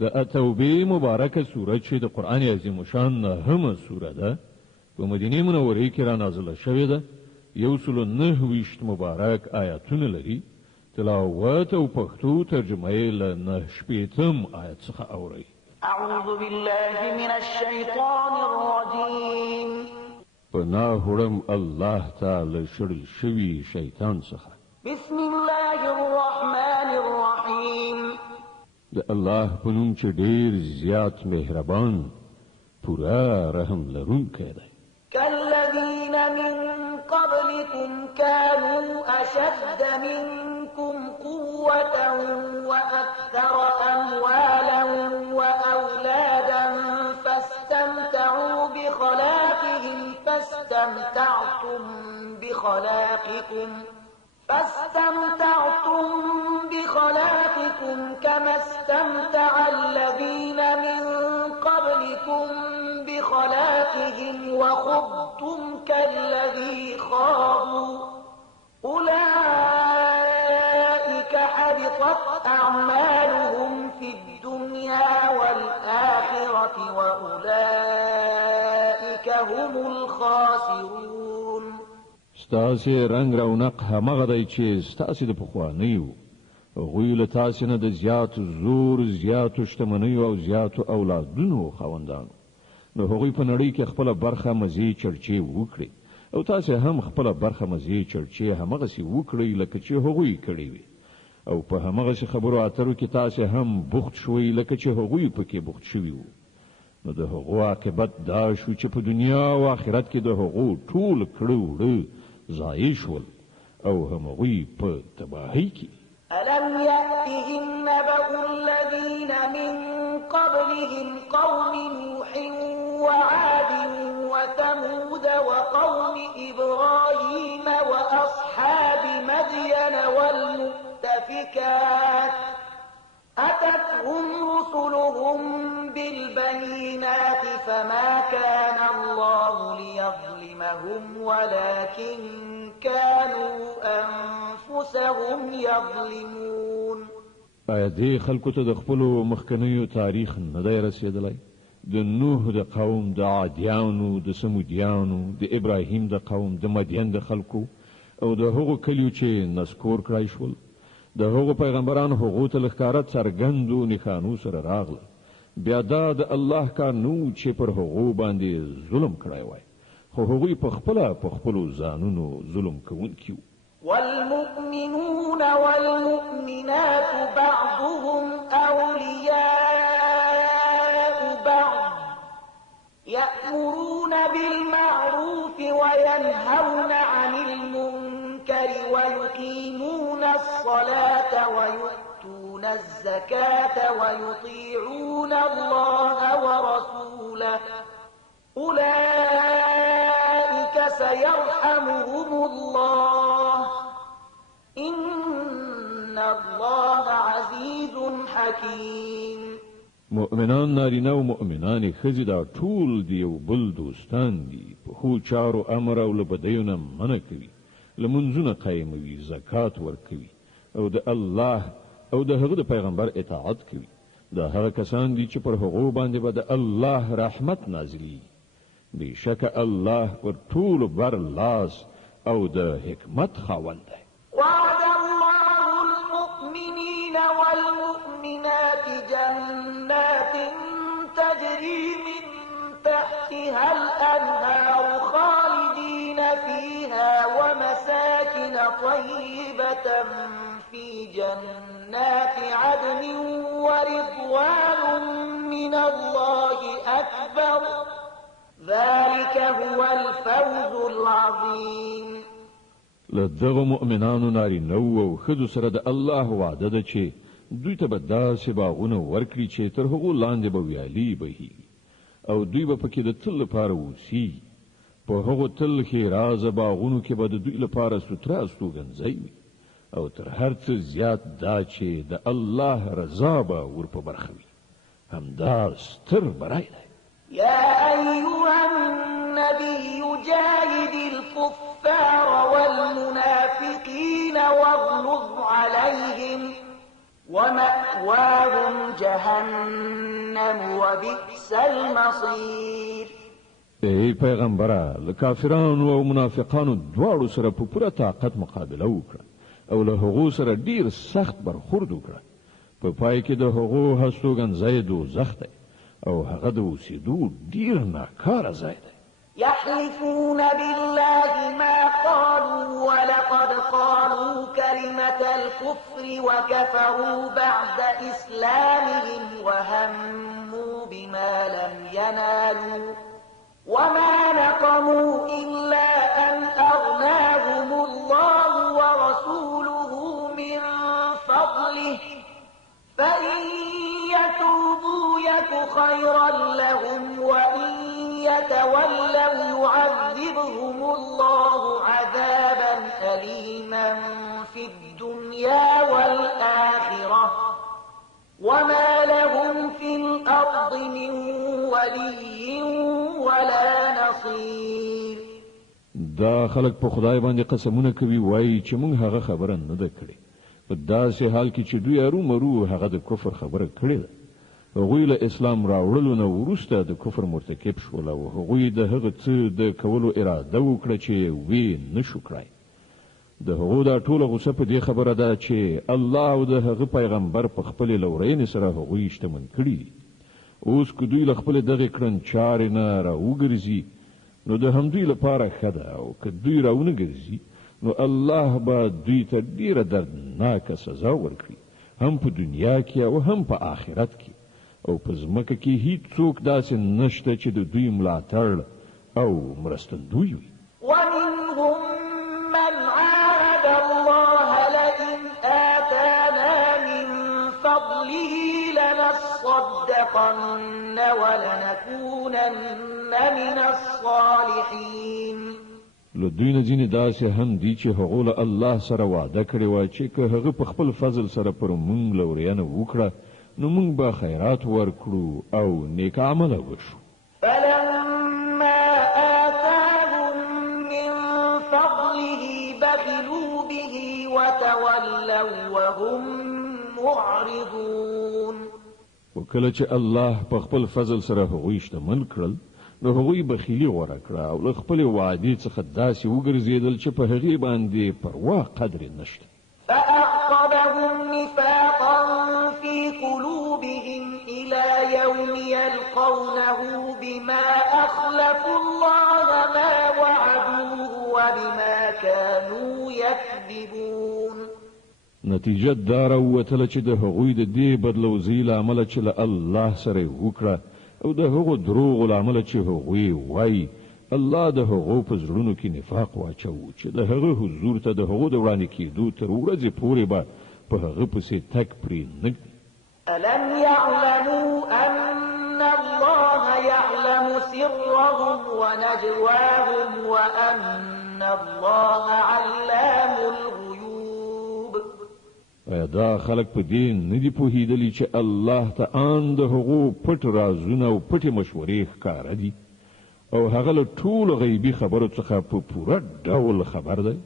د توبې مبارکه سوره چې د قرآن عظیم شان نهمه سوره ده په مدینه منوره کې را نازله شوې ده 109 مبارک آیاتونه لري تلاوت او پښتو ترجمه یې له 9 آیت څخه اوري اعوذ بالله من الشیطان الرجیم پناه وړم الله تعالی شړل شوی شیطان څخه بسم الله الرحمن الرحیم د الله په نوم چې ډیر زیات مهربان پورا رحم لرونکی دی كالذين من قبلكم كانوا أشد منكم قوة وأكثر أموالا وأولادا فاستمتعوا بخلاقكم كما استمتع الذين من قبلكم بخلاقهم وخضتم كالذي خاضوا أولئك حبطت أعمالهم في الدنيا والآخرة وأولئك هم الخاسرون ستاسي رنگ رونق همغه دی چې ستاسي د پخوانیو غوی له تاسو نه د زیات زور زیات شتمنیو او زیات اولادونو خوندانو نو هغوی په نړۍ کې خپل برخه مزي چرچی وکړي او تاسو هم خپل برخه مزي چرچی همغه سي وکړي لکه چې هغوی کړی وي او په همغه خبرو اترو کې تاسو هم بوخت شوي لکه چې هغوی پکې بوخت شوي وو نو د هغو عاقبت دا شو چې په دنیا او آخرت کې د هغو ټول کړو ضایع شول او همغوی په تباهی کې ألم يأتهم نبأ الذين من قبلهم قوم نوح وعاد وثمود وقوم إبراهيم وأصحاب مدين والمؤتفكات أتتهم رسلهم بالبينات فما كان الله ليظلمهم ولكن كانوا أنفسهم يظلمون آیا دې خلکو ته د خپل مخکنیو تاریخ نه دی رسیدلی د نوح د قوم د عادیانو د سمودیانو د ابراهیم د قوم د مدین د خلکو او د هغو کلیو چې نسکور کړای شول د هغو پیغمبرانو هغو ته لښکاره څرګندو نښانو سره راغله بیا دا د الله کار نو چې پر هغو باندې ظلم کړی وای خو هغوی په خپلو ځانونو ظلم کوونکي وو والمؤمنون والمؤمنات بعضهم أولياء بعض يأمرون بالمعروف وينهون عن المنكر ويقيمون الصلاة ويؤتون الزكاة ويطيعون الله ورسوله أولئك سيرحمهم الله إن الله عزيز حكيم مؤمنان نارینه او مؤمنان ښځې دا ټول دی یو بل دوستان دي په ښو چارو امر او له بدیو نه منع کوي لمونځونه قایموي زکات ورکوي او د الله او د هغه د پیغمبر اطاعت کوي دا هغه کسان دي چې پر هغو باندې به د الله رحمت نازلي بشک الله پر ټول بر لاس او د حکمت خاوند دی وعد الله المؤمنين والمؤمنات جنات تجري من تحتها الأنهار خالدين فيها ومساكن طيبة في جنات عدن ورضوان من الله أكبر ذلك هو الفوز العظيم لدغه مؤمنانو نارینه او ښځو سره د الله وعده ده چې دوی ته به داسې باغونه ورکړي چې تر هغو لاندې به ویالې بهیږي او دوی به پکې د تل لپاره اوسي په هغو تل ښېرازه باغونو کې به د دوی لپاره ستره استوګنځی وي او تر هر څه زیات دا چې د الله رضا به ور په برخه وي همدا ستر بری دی يا أيها النبي جاهد الكفار والمنافقين واغلظ عليهم ومأواهم جهنم وبئس المصير. ای پیغمبره له کافرانو او منافقانو دواړو سره په پوره طاقت مقابله وکړه او له هغو سره ډیر سخت برخورد وکړه. په پای کې د هغو هستوګنځی دوزخ دی او هغه د اوسېدو ډیر ناکاره ځای دی. يحلفون بالله ما قالوا ولقد قالوا كلمة الكفر وكفروا بعد إسلامهم وهموا بما لم ينالوا وما نقموا إلا أن أغناهم الله ورسوله من فضله فإن يتوبوا يك خيرا لهم وإن يتولوا يعذبهم الله عذابا أليما في الدنيا والآخرة وما لهم في الأرض من ولي ولا نصير. دا خلق په خدای باندې قسمونه کوي وایي چې موږ هغه خبره نه ده کړې، په داسې حال کې چې دوی ارومرو هغه د کفر خبره کړې ده. هغوی له اسلام راوړلو نه وروسته د کفر مرتکب شول او هغوی د هغه څه د کولو اراده وکړه چې وی نشو کړای. د هغو دا ټوله غوسه په دې خبره ده چې الله او د هغه پیغمبر په خپلې لورینې سره هغوی شتمن کړي دي. اوس که دوی له خپلې دغې کړنچارې نه راوګرځي نو د همدوی لپاره ښه ده، او که دوی راونه ګرځي نو الله به دوی ته ډیره دردناکه سزا ورکړي، هم په دنیا کې او هم په آخرت کې. او په ځمکه کې هیڅ څوک داسې نشته چې د دوی ملاتړ او مرستندوی وي. ومنهم من عاهد الله لئن آتانا من فضله لنصدقن ولنكونن من الصالحين. له دوی نه ځینې داسې هم دي چې هغو له الله سره وعده کړې وه چې که هغه په خپل فضل سره پر موږ لورینه وکړه نو موږ به خیرات ورکړو او نیک عمله وشو. فلما آتاهم من فضله بخلوا به وتولوا وهم معرضون. وکله چې الله په خپل فضل سره هغوی شتمن کړل نو هغوی بخیلي غوره کړه او له خپلې وعدې څخه داسې وګرځېدل چې په هغې باندې پروا قدر نشته. فأعقبهم نفاقا في قلوبهم إلى يوم يلقونه بما أخلفوا الله ما وعدوه وبما كانوا يكذبون. نتیجه دا راووتله چې د هغوی د دې بدلوزي له امله چې له الله سره یې وکړه او د هغو دروغو له امله چې هغوی وایي الله د هغو په زړونو کې نفاق واچوو چې د هغه حضور ته د هغو د وړاندې کېدو تر ورځې پورې به په هغه پسې تګ پرې نږدي. ألم يعلموا أن الله يعلم سرهم ونجواهم وأن الله علام الغيوب. ایا دا خلک په دې نه دي پوهېدلي چې الله ته ان د هغو پټ رازونه او پټې مشورې ښکاره دي او هغه له ټولو غیبي خبرو څخه په پوره ډول خبر دی.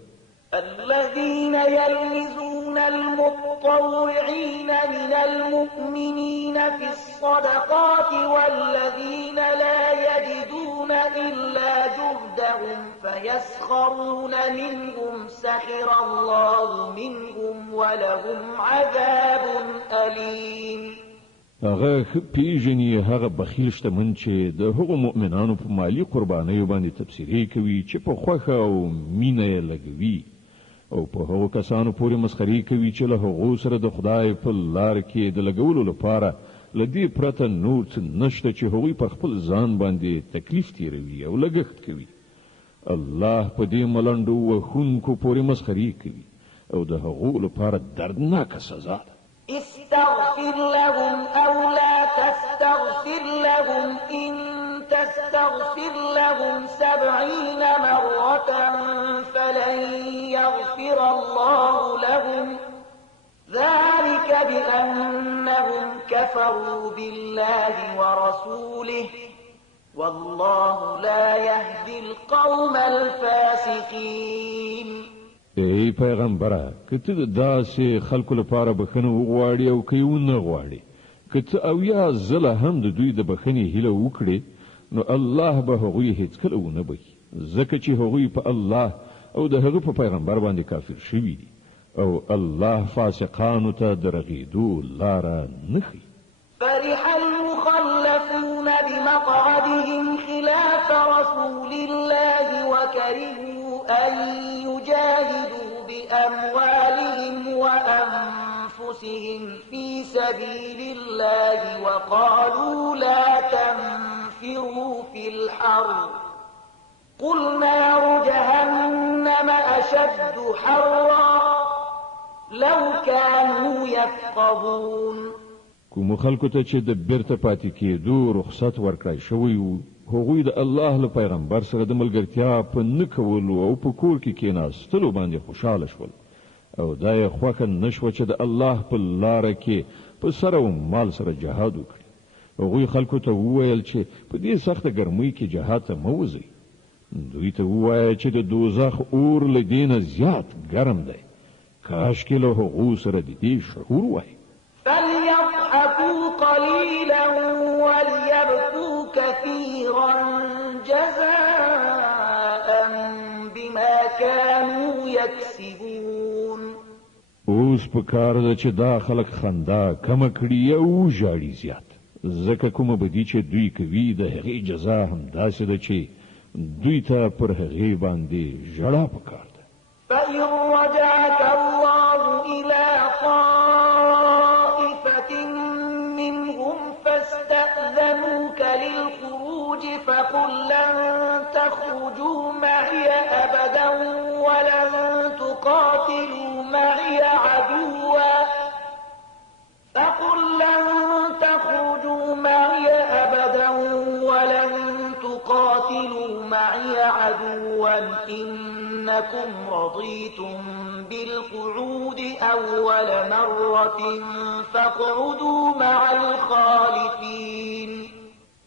الذين يلمزون المتطوعين من المؤمنين في الصدقات والذين لا يجدون إلا جهدهم فيسخرون منهم سخر الله منهم ولهم عذاب أليم. هغه پیژني هغه بخیل شتمن چې د هغو مؤمنانو په مالی قربانیو باندې تبصرې کوي چې په خوښه او مینه یې لګوي او په هغو کسانو پورې مسخري کوي چې له هغو سره د خدای په لار کې د لګولو لپاره له دې پرته نور څه نشته چې هغوی پر خپل ځان باندې تکلیف تیروي او لګښت کوي. الله په دې ملنډو وښونکو پورې مسخري کوي او د هغو لپاره دردناکه سزا ده. استغفر لهم أو لا تستغفر لهم إن تستغفر لهم 70 مرة فلن يغفر الله لهم ذلك بأنهم كفروا بالله ورسوله والله لا يهدي القوم الفاسقين. ای پیغمبره که ته داسې خلکو لپاره بخښنه وغواړې او که یې ونه غواړې که ته اویا ځله هم د دوی د بخښنې هیله وکړې نو الله به هغوی هیڅکله ونه بخي ځکه چې هغوی په الله او د هغه په پیغمبر باندې کافر شوي دي او الله فاسقانو ته د رغېدو لاره نه ښیي. فرح المخلفون بمقعدهم خلاف رسول الله وكرهوا أن يجاهدوا بأموالهم وأنفسهم في سبيل الله وقالوا لا تنفروا في الحر قل نار جهنم أشد حرا لو كانوا يفقهون. کوم خلکو ته چې د بیرته پاتې کېدو رخصت ورکړای شوی وو هغوی د الله له پیغمبر سره د ملګرتیا په نه کولو او په کور کې کېناستلو باندې خوشحاله شول او دا یې خوښه نه شوه چې د الله په لاره کې په سر او مال سره جهاد وکړي. هغوی خلکو ته وویل چې په دې سخته ګرمۍ کې جهاد ته مه وځئ. دوی ته ووایه چې د دوزخ اور له دې نه زیات ګرم دی. کاشکې له هغو سره د دې شعور وای. فليضحكوا قليلا وليبكوا كثيرا جزاء بما كانوا يكسبون. اوس په کار ده چې دا خلک خندا کم کړي او ژاړي زیات ځکه کومه بدی چې دوی کوي د هغې جزا هم داسې ده چې دوی ته پر هغې باندې ژړا پکار ده. فإن رجعك الله إلى طائفة منهم فاستأذنوك للخروج فقل لن تخرجوا معي أبدا ولن تقاتلوا معي عدوا إنكم رضيتم بالقعود أول مرة فاقعدوا مع الخالفين.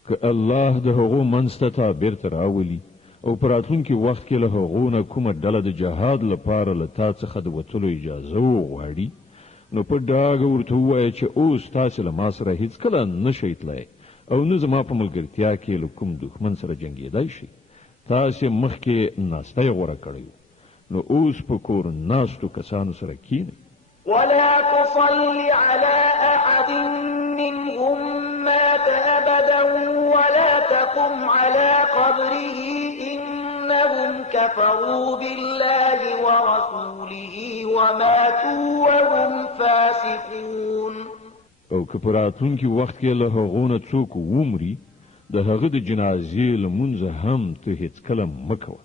که الله د هغو منستتا بیرته راولي او پراتونکي وخت کې له هغو نه کومه ډله د جهاد لپاره له تا څخه د وتلو اجازه وغواړي نو په ډاګه ورته ووایه چې اوس تاسې له ما سره هیڅکله نشئ تللی او نه زما په ملګرتیا کې له کوم دښمن سره جنګېدی شئ. تاسې مخکې ناسته یې غوره کړی نو اوس په کور ناستو کسانو سره کښېنئ. ولا تصل على أحد منهم مات أبدا ولا تقم على قبره إنهم كفروا بالله ورسوله وماتوا وهم فاسقون. او که په راتلونکي وخت کې له هغو نه څوک ومري د هغه د جنازې لمونځ هم ته هیڅکله مه کوه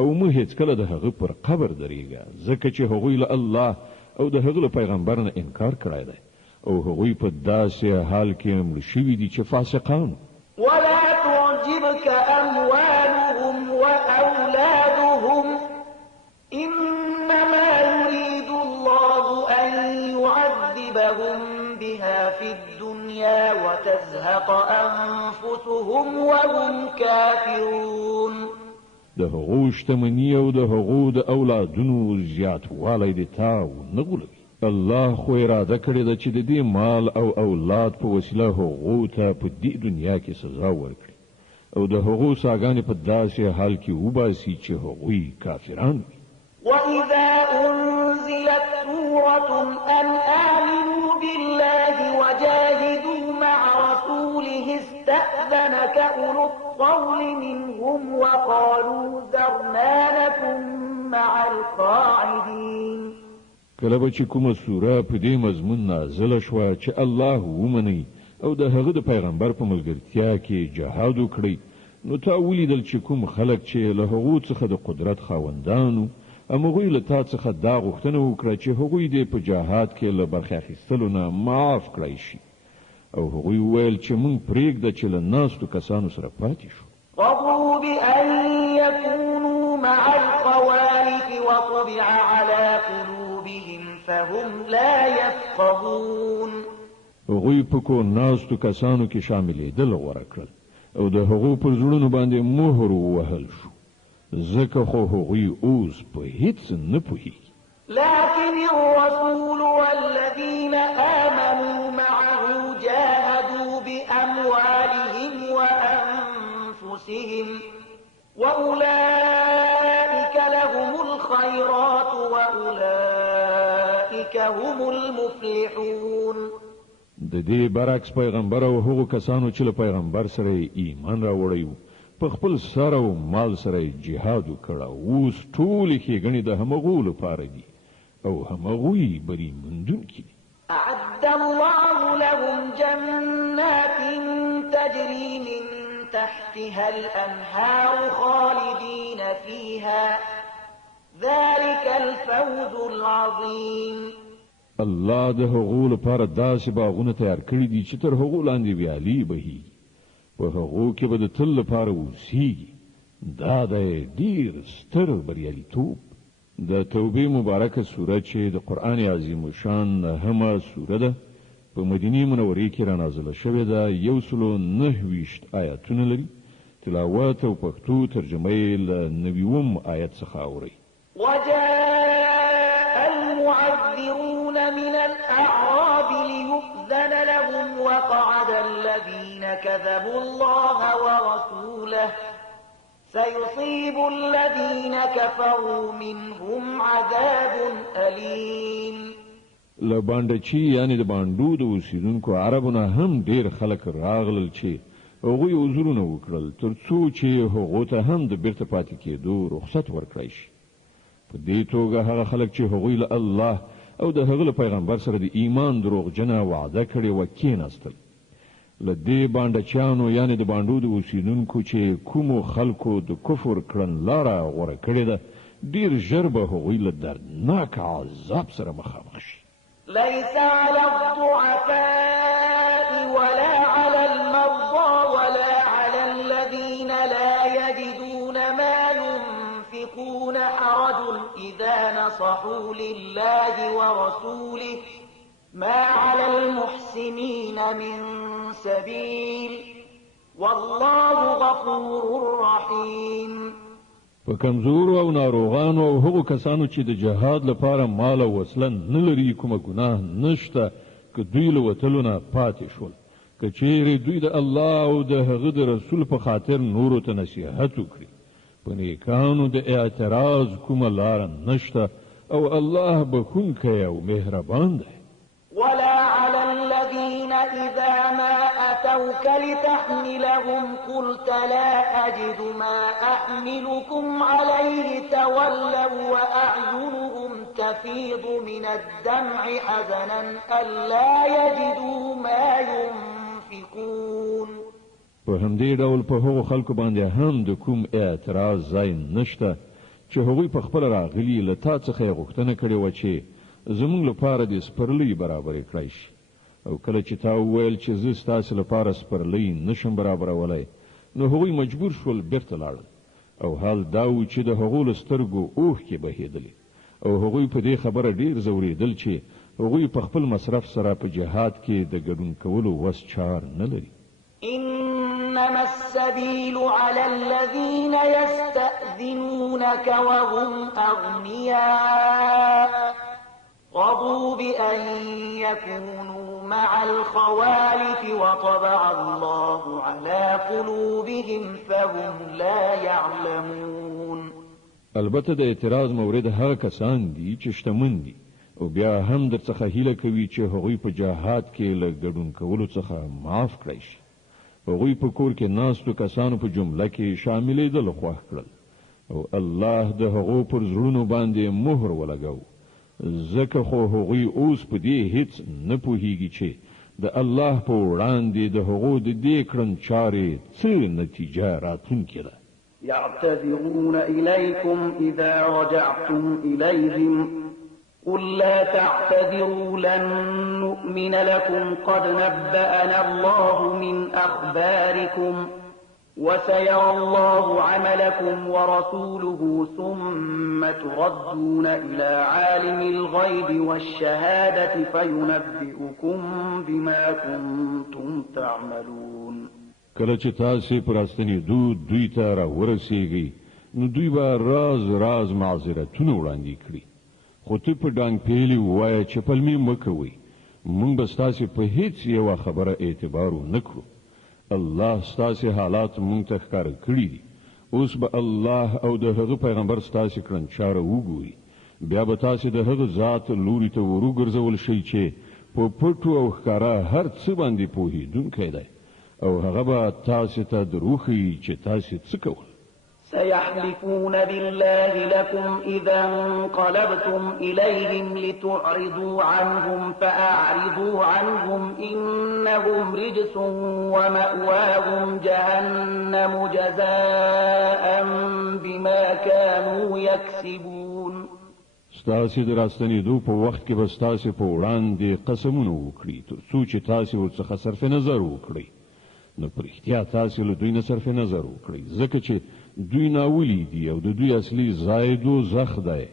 او مه هیڅکله د هغه پر قبر درېږه ځکه چې هغوی له الله او د هغه له پیغمبر نه انکار کړی دی او هغوی په داسې حال کې مړه شوي دي چې فاسقان. ولا تعجبك أموالهم وأولادهم إنما يريد الله أن يعذبهم بها في الدنيا وتزهق أنفسهم وهم كافرون. د هغو شتمني او د هغو د اولادونو زیاتوالی د تا ونه غولوي. الله خو اراده کړې ده چې د دې مال او اولاد په وسیله هغو ته په دې دنیا کې سزا ورکړي او د هغو ساګانې په داسې حال کې وباسي چې هغوی کافران وي. وإذا أنزلت سورة أن آمنوا بالله وجاهدوا مع رسوله استأذنك أولو الطول منهم وقالوا ذرنا لكم مع القاعدين. کله به چې کومه سوره په دې مضمون نازله شوه چې الله ومني او د هغه د پیغمبر په ملګرتیا کې جهاد وکړي نو تا ولیدل چې کوم خلک چې له هغو څخه د قدرت خاوندانو هغوی له تا څخه دا غوښتنه وکړه چې هغوی دې په جهاد کې له برخې اخیستلو نه معاف کړی شي او هغوی وویل چې موږ پرېږده چې له ناستو کسانو سره پاتې شو. رضوا بأن يكونوا مع الخوالف وطبع على قلوبهم فهم لا يفقهون. هغوی په کور ناستو کسانو کې شاملېدل غوره کړل او د هغو پر زړونو باندې مهر ووهل شو ځکه خو هغوی اوس په هیڅ نه پوهیږي. لكن الرسول والذين آمنوا معه جاهدوا بأموالهم وأنفسهم وأولئك لهم الخيرات وأولئك هم المفلحون. د دې برعکس پیغمبر او هغو کسانو چې له پیغمبر سره ایمان راوړی وو په خپل سر او مال سره جهاد وکړ اوس ټول ښېګڼې د همغو لپاره دي او همغوی بری مندونکي دي. أعد الله لهم جنات تجري من تحتها الأنهار خالدين فيها ذلك الفوز العظيم. الله د هغو لپاره داسې باغونه تیار کړي دي چې تر هغو لاندې ویالې بهیږي په هغو کې به د تل لپاره اوسیږي. دا د ډېر ستر بریالیتوب. د توبې مبارکه سوره چې د قرآن عظیم شان همه سوره ده په مدینه منورې کې را نازله شوې ده 129 آیاتونه لري. تلاوت او پښتو ترجمه یې له 90 آیت څخه اوري. وجاء المعذرون من الأعراب ليؤذن لهم وقعد الذين كذبوا الله ورسوله سيصيب الذين كفروا منهم عذاب أليم. لباندچی یعنی د باندو د اوسیدونکو عربونه هم ډیر خلک راغلل چې هغوی عذرونه وکړل ترڅو چې هغو ته هم د بیرته پاتې کېدو رخصت ورکړی شي. په دې توګه هغه خلک چې هغوی له الله او د هغه پیغمبر سره د ایمان دروغجنه وعده کړې و کېناستل. له دې باندچیانو یعنی د باندو د اوسیدونکو چې کومو خلکو د کفر کړنلاره غوره کړې ده ډیر ژر به هغوی له دردناک عذاب سره مخامخ شي. ليس على الضعفاء ولا على المرضى ولا على الذين لا يجدون ما ينفقون حرج إذا نصحوا لله ورسوله ما على المحسنين من سبيل والله غفور رحيم. په کمزورو او ناروغانو او هغو کسانو چې د جهاد لپاره مال او وسله نه لري کومه ګناه نشته که دوی له وتلو نه پاتې شول که چیرې دوی د الله او د هغه د رسول په خاطر نورو ته نصیحت وکړي په نیکانو د اعتراض کومه لاره نشته او الله بخونکی او مهربان دی. ولا على الذين إذا ما أتوك لتحملهم قلت لا أجد ما أحملكم عليه تولوا وأعينهم تفيض من الدمع حزنا ألا يجدوا ما ينفقون. په همدې ډول په هغو خلکو باندې هم د کوم اعتراض ځای نشته چې هغوی په خپل راغلي له تا څخه یې غوښتنه کړې وه چې زمونږ لپاره د سپرلۍ برابرې کړی شي او کله چې تا وویل چې زه ستاسې لپاره سپرلۍ نشم برابرولی نو هغوی مجبور شول بیرته لاړل او حال دا و چې د هغو له سترګو اوښکې بهېدلې او هغوی په دې خبره ډېر ځورېدل چې هغوی په خپل مصرف سره په جهاد کې د ګډون کولو وس چار نه لري. إنما السبيل على الذين يستأذنونك وهم أغنياء رضوا بأن يكونوا مع الخوالف وطبع الله على قلوبهم فهم لا يعلمون. البته د اعتراض مورد هغه کسان دي چې شتمن دي او بیا هم در څخه هیله کوي چې هغوی په جهاد کې له ګډون کولو څخه معاف کړی شي. هغوی په کور کې ناستو کسانو په جمله کې شاملېدل خوښ کړل او الله د هغو پر زړونو باندې مهر ولګاو ځکه خو هغوی اوس په دې هیڅ نه پوهیږي چې د الله په وړاندې د هغو د دې کړنچارې څه نتیجه راتلونکې ده. يعتذرون إليكم إذا رجعتم إليهم قل لا تعتذروا لن نؤمن لكم قد نبأنا الله من أخباركم وسيرى الله عملكم ورسوله ثم تردون إلى عالم الغيب والشهادة فينبئكم بما كنتم تعملون. کله چې تاسو پر استنیدو دوی ته را ورسیږئ نو دوی به راز معذرتونه وړاندې کړي، خو ته په ډانګ پیلې ووایه چې پلمې مه کوئ، موږ به ستاسې په هیڅ یوه خبره اعتبار ونه کړو. الله ستاسې حالات موږ ته ښکاره کړي دي. اوس به الله او د هغه پیغمبر ستاسې کړنچاره وګوري، بیا به تاسې د هغه ذات لوري ته وروګرځول شئ چې په پټو او ښکاره هر څه باندې پوهېدونکی دی، او هغه به تاسې ته دروښیي چې تاسې څه کول. سيحلفون بالله لكم إذا انقلبتم إليهم لتعرضوا عنهم فأعرضوا عنهم إنهم رجس ومأواهم جهنم جزاء بما كانوا يكسبون. ستاسې د راستنېدو په وخت کې به ستاسې په وړاندې قسمونه وکړي تر څو چې تاسې ورڅخه صرف نظر وکړئ، نو په رښتیا تاسې له دوی نه صرف نظر وکړئ، ځکه چې دوی ناولی دي او د دوی اصلي ځای دوزخ دی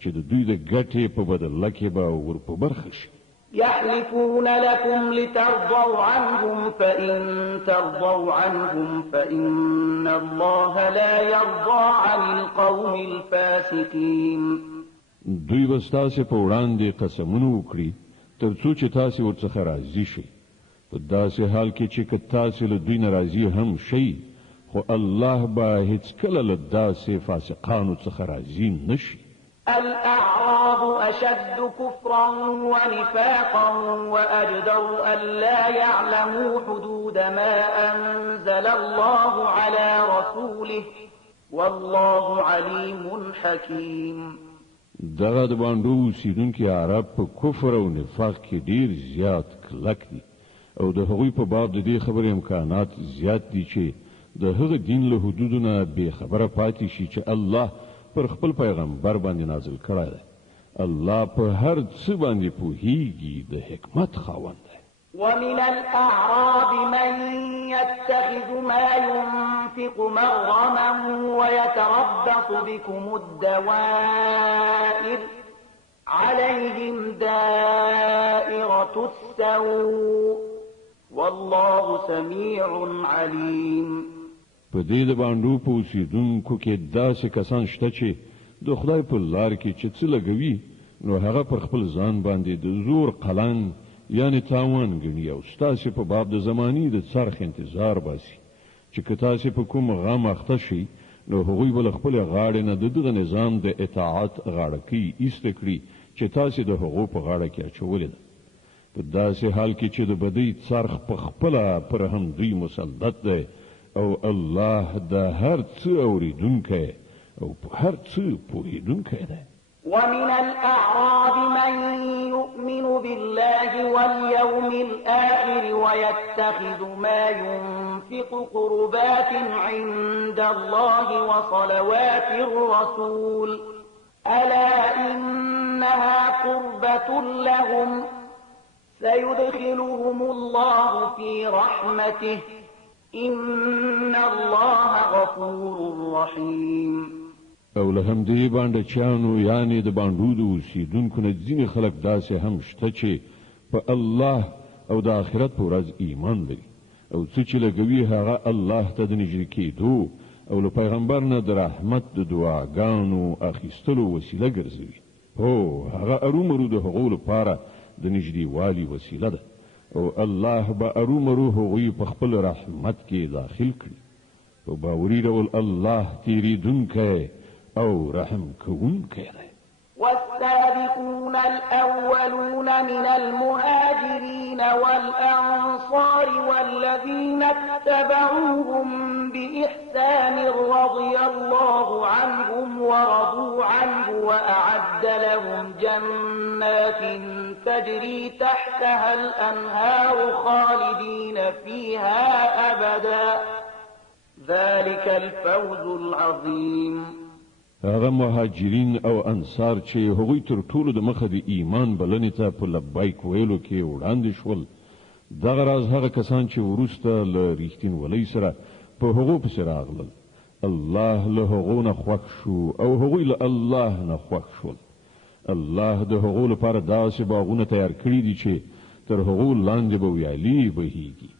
چې د دوی د ګټې په بدله کې به ور په برخه شي. يحلفون لكم لترضوا عنهم فإن ترضوا عنهم فإن الله لا يرضى عن القوم الفاسقين. دوی به ستاسې په وړاندې قسمونه وکړي تر څو چې تاسې ورڅخه راضي شئ، په داسې حال کې چې که تاسې له دوی نه راضي هم شئ، خو الله به هیڅکله له داسې فاسقانو څخه راضي نشي. الأعراب أشد كفرا ونفاقا وأجدر ألا يعلموا حدود ما أنزل الله على رسوله والله عليم حكيم. دغه د باندې اوسیدونکي عرب په کفر او نفاق کې ډیر زیات کلک دي، او د هغوی په باب د دې خبرې امکانات زیات دي چې د هغه دین له حدودو نه بې خبره پاتې شي چې الله پر خپل پیغمبر باندې نازل کړی دی. الله په هر څه باندې پوهیږي، د حکمت خاوند دی. ومن الأعراب من يتخذ ما ينفق مغرما ويتربص بكم الدوائر عليهم دائرة السوء والله سميع عليم. په دې د باندې په اوسیدونکو کې داسې کسان شته چې د خدای په لار کې چې څه لګوي نو هغه پر خپل ځان باندې د زور قلن یعنی تاوان ګڼي، او ستاسې په باب د زمانی د څرخ انتظار باسي چې که تاسې په کوم غم اخته شي نو هغوی به له خپلې غاړې نه د دغه نظام د اطاعت غاړکۍ ایسته کړي چې تاسې د هغو په غاړه کې اچولې ده، په داسې حال کې چې د بدۍ څرخ په خپله پر هم دوی مسلط دی، او الله د هر څه اوریدونکی او په هر څه پوهیدونکی دی. ومن الأعراب من يؤمن بالله واليوم الآخر ويتخذ ما ينفق قربات عند الله وصلوات الرسول ألا إنها قربة لهم سيدخلهم الله في رحمته إن الله غفور رحيم. او له همدې باندې چانو یعنی د باندې د اوسیدونکو نه ځینې خلک داسې هم شته چې په الله او د آخرت په ورځ ایمان لري، او څه چې لګوي هغه الله ته د نږدې کېدو او له پیغمبر نه د رحمت د دعاګانو اخیستلو وسیله ګرځوي. هو هغه ارومرو د هغو لپاره د نږدې والي وسیله ده، او الله به ارومرو هغوی په خپل رحمت کې داخل کړي. په باوري ډول الله تیریدونکی او رحم کوونکی دی. والسابقون الأولون من المهاجرين والأنصار والذين اتبعوهم بإحسان رضي الله عنهم ورضوا عنه وأعد لهم جنات تجري تحتها الأنهار خالدين فيها أبدا ذلك الفوز العظيم. هغه مهاجرین او انصار چې هغوی تر ټولو د مخه د ایمان بلنې ته په لبیک ویلو کې وړاندې شول، دغه راز هغه کسان چې وروسته له ریښتینولۍ سره په هغو پسې راغلل، الله له هغو نه خوښ شو او هغوی له الله نه خوښ شول. الله د هغو لپاره داسې باغونه تیار کړي دي چې تر هغو لاندې به ویالې بهیږي،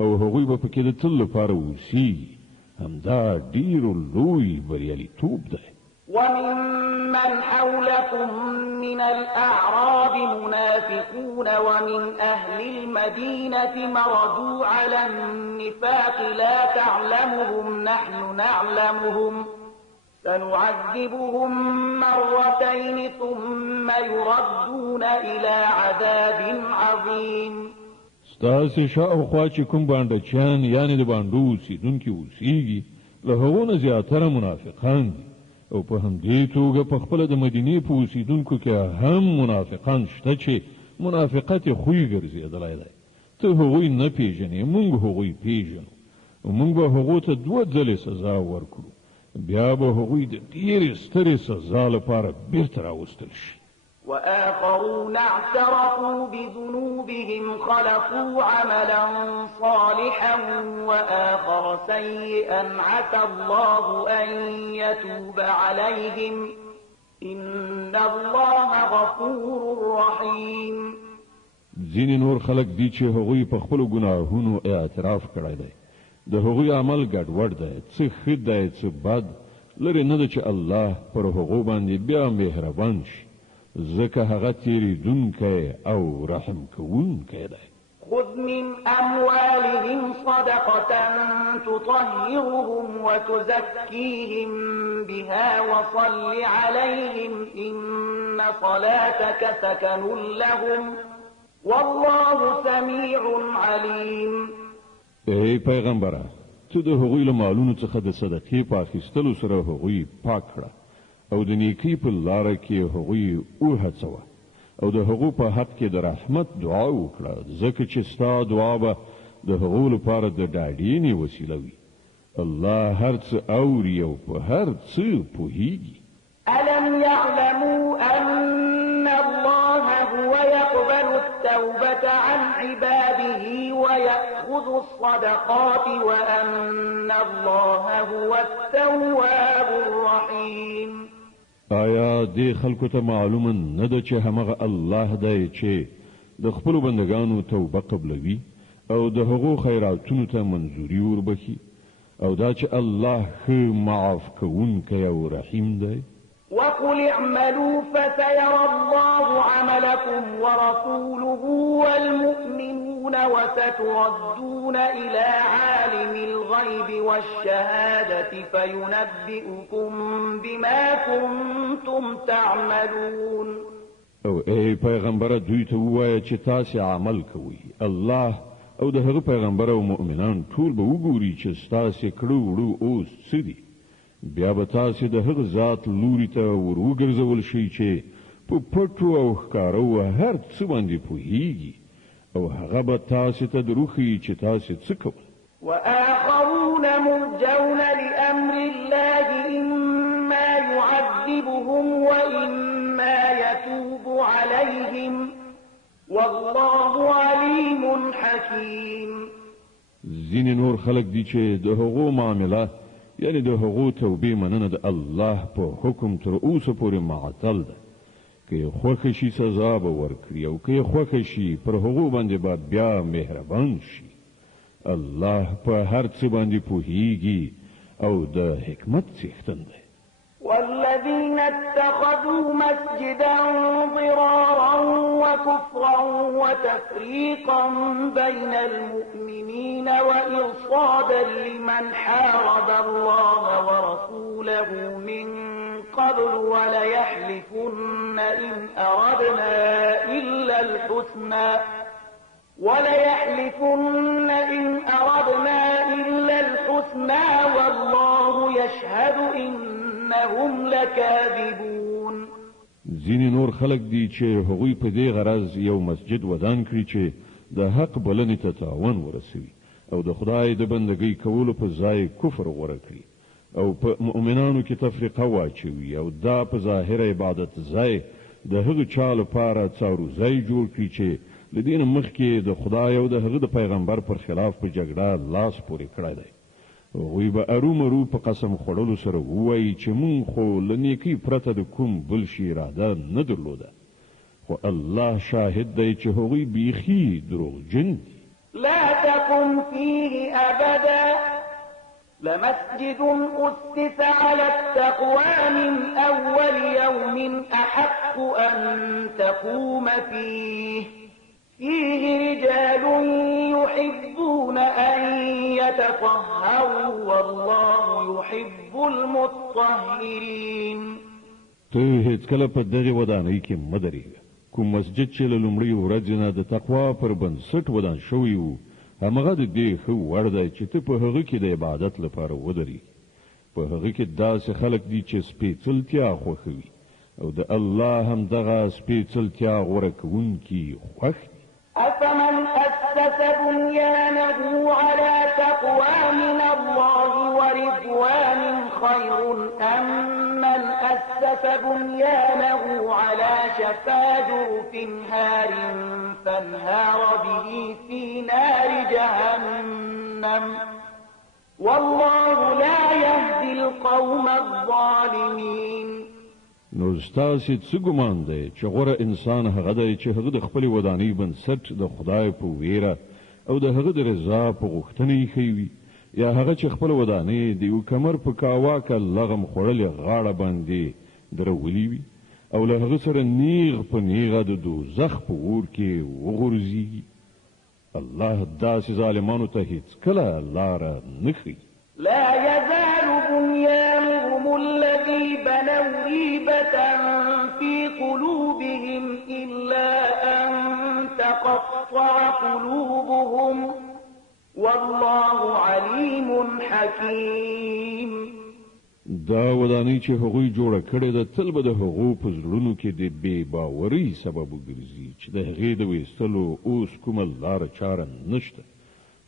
او هغوی به پکې د تل لپاره اوسیږي، همدا ډیر لوی بریالیتوب دی. وممن حولكم من الأعراب منافقون ومن أهل المدينة مردوا على النفاق لا تعلمهم نحن نعلمهم سنعذبهم مرتين ثم يردون إلى عذاب عظيم. ستاسې شاوخوا چې کوم بانډچیان یعنې د بانډو اوسېدونکي اوسېږي له هغو نه زیاتره منافقان دي او په همدې توګه په خپله د مدینې په اوسېدونکو کې هم منافقان شته چې منافقت یې خوی ګرځېدلی دی. ته هغوی نه پېژنې، موږ هغوی پېژنو او موږ به هغو ته 2 ځلې سزا ورکړو، بیا به هغوی د ډېرې سترې سزا لپاره بیرته راوستل شي. وآخرون اعترفوا بذنوبهم خلقوا عملا صالحا وآخر سيئا عسى الله أن يتوب عليهم إن الله غفور رحيم. ځینې نور خلک دي چې هغوی په خپلو ګناهونو اعتراف کړی دی، د هغوی عمل ګډوډ دی، څه ښه دی څه بد، لرې نه ده چې الله پر هغو باندې بیا مهربان شي، ځکه هغه تیریدونکی او رحم کوونکی دی. خذ من أموالهم صدقة تطهرهم وتزكيهم بها وصل عليهم إن صلاتك سكن لهم والله سميع عليم. ای پیغمبره، ته د هغوی له مالونو څخه د صدقې په اخیستلو سره هغوی پاک کړه او د نیکۍ په لاره کې هغوی وهڅوه او د هغو په حق کې د رحمت دعا وکړه، ځکه چې ستا دعا به د هغو لپاره د ډاډینې وسیله وي. الله هر څه اوري او په هر څه پوهیږي. ألم يعلموا أن الله هو يقبل التوبة عن عباده ويأخذ الصدقات وأن الله هو التواب الرحيم. آیا دې خلکو ته معلومه نه ده چې همغه الله دی چې د خپلو بندگانو توبه قبلوي او د هغو خیراتونو ته منظوري وربخي او دا چې الله ښه معاف کوونکی او رحیم دی؟ وقل اعملوا فسيرى الله عملكم ورسوله والمؤمنون وستردون إلى عالم الغيب والشهادة فينبئكم بما كنتم تعملون. او ای پیغمبر دوی ته ووایه چې تاسې عمل کوئ، الله او د هغه پیغمبر او مؤمنان ټول به وګوري چې ستاسې کړو وړو اوس څه دي، بیا به تاسې د هغه ذات لوري ته ور وګرځول شئ چې په پټو او ښکارو هر څه باندې پوهیږي او هغه به تاسې ته دروښیي چې تاسې څه کوئ. وآخرون مرجون لأمر الله إما يعذبهم وإما يتوب عليهم والله عليم حكيم. ځینې نور خلک دي چې د هغو معامله یعنی د هغو توبې مننه د الله په حکم تر اوسه پورې معطل ده، که یې خوښه شي سزا به ورکړي او که یې خوښه شي پر هغو باندې به بیا مهربان شي. الله په هر څه باندې پوهیږي او د حکمت څښتن دی. والذين اتخذوا مسجدا ضرارا وكفرا وتفريقا بين المؤمنين وإرصادا لمن حارب الله ورسوله من قبل وليحلفن إن أردنا إلا الحسنى والله يشهد إنهم لكاذبون. ځینې نور خلک دي چې هغوی په دې غرض یو مسجد ودان کړي چې د حق بلنې ته تاوان ورسوي او د خدای د بندګۍ کولو په ځای کفر غوره کړي او په مؤمنانو کې تفریقه واچوي او دا په ظاهر عبادت ځای د هغه چا لپاره څارو ځای جوړ کړي چې له دې نه مخکې د خدای او د هغه د پیغمبر پر خلاف په جګړه لاس پورې کړی دی. هغوی به ارومرو په قسم خوړلو سره ووایي چې مونږ خو له نیکۍ پرته د کوم بل شي اراده نه درلوده، خو الله شاهد دی چې هغوی بیخي دروغجن دي. لا تقم فيه أبدا لمسجد أسس على التقوى من أول يوم أحق أن تقوم فيه رجال يحبون أن يتطهروا والله يحب المطهرين. ته هیڅ کله په دغه ودانۍ کې مدرېږه. کوم مسجد چې له لومړۍ ورځې نه د تقوا پر بنسټ ودان شوی وو همغه د دې ښه وړ دی چې ته په هغه کې د عبادت لپاره ودرېږې. په هغه کې داسې خلک دي چې سپېڅلتیا خوښوي او د الله همدغه سپېڅلتیا غوره کوونکي خوښ دي. أفمن أسس بنيانه على تقوى من الله ورضوان خير أم من أسس بنيانه على شفا جرف هار فانهار به في نار جهنم والله لا يهدي القوم الظالمين. نو ستاسې څه ګمان دی چې غوره انسان هغه دی چې هغه د خپلې ودانۍ بنسټ د خدای په ویره او د هغه د رضا په غوښتنه ایښی وي یا هغه چې خپله ودانۍ د یو کمر په کاواکه لغم خوړلې غاړه باندې درولي وي او له هغه سره نیغ په نیغه د دوزخ په اور کې وغورځېږي. الله داسې ظالمانو ته هیڅکله لاره نه ښیي. لا يزال بنيانهم الذي بنوا ريبة في قلوبهم إلا أن تقطع قلوبهم والله عليم حكيم. دا ودانۍ چې هغوی جوړه کړې ده تل به د هغو په زړونو کې د بې باورۍ سبب وګرځي چې د هغې د ویستلو اوس کومه لاره چاره نشته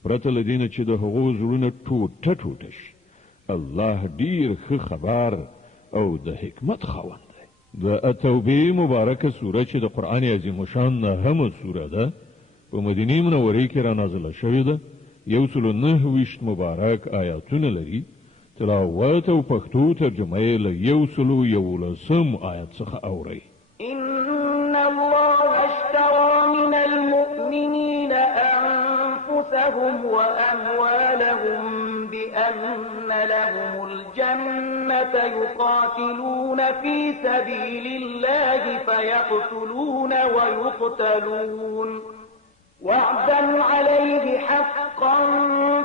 پرته له دې نه چې د هغو زړونه ټوټه ټوټه شي. الله ډیر ښه خبر او د حکمت خاوند دی. د التوبې مبارکه سوره چې د قرآن عظیم شان نهمه سوره ده په مدینې منورې کې را نازله شوې ده. 129 مبارک آیاتونه لري. تلاوت او پښتو ترجمه یې له 111 آیت څخه اورئ. إن الله اشترى من المؤمنين أنفسهم وأموالهم بأن لهم الجنة يقاتلون في سبيل الله فيقتلون ويقتلون وعدا عليه حقا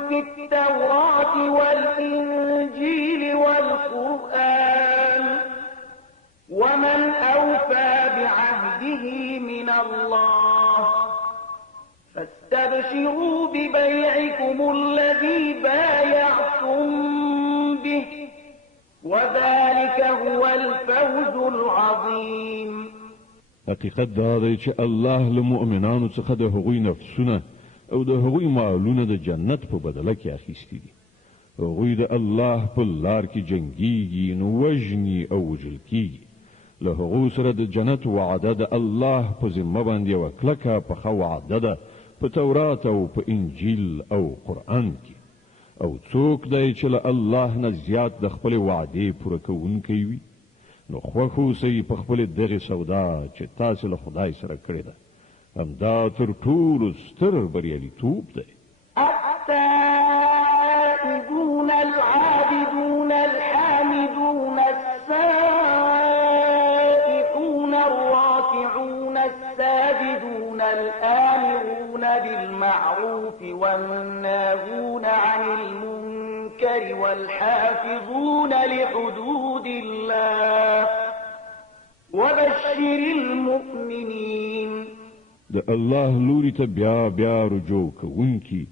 في التوراة والإنجيل والقرآن ومن أوفى بعهده من الله فاستبشروا ببيعكم الذي بايعتم به وذلك هو الفوز العظيم. حقیقت دا دی چې الله له مؤمنانو څخه د هغوی نفسونه او د هغوی مالونه د جنت په بدله کې اخیستي دي. هغوی د الله په لار کې جنګیږي نو وژني او وژل کیږي. له هغو سره د جنت وعده د الله په ذمه باندې یوه کلکه پخه وعده ده په تورات او په انجیل او قرآن کې. او څوک دی چې له الله نه زیات د خپلې وعدې پوره کوونکی وي نو خوښ اوسئ په خپلې دغې سودا چې تاسې له خدای سره کړې ده. همدا تر ټولو ستر بریالیتوب دی. التائبون العابدون الحامدون السائحون الراكعون الساجدون الآمرون بالمعروف والناهون عن المنكر والحافظون لحدود الله وبشر المؤمنين. د الله لوري ته بیا بیا رجوع کوونکی،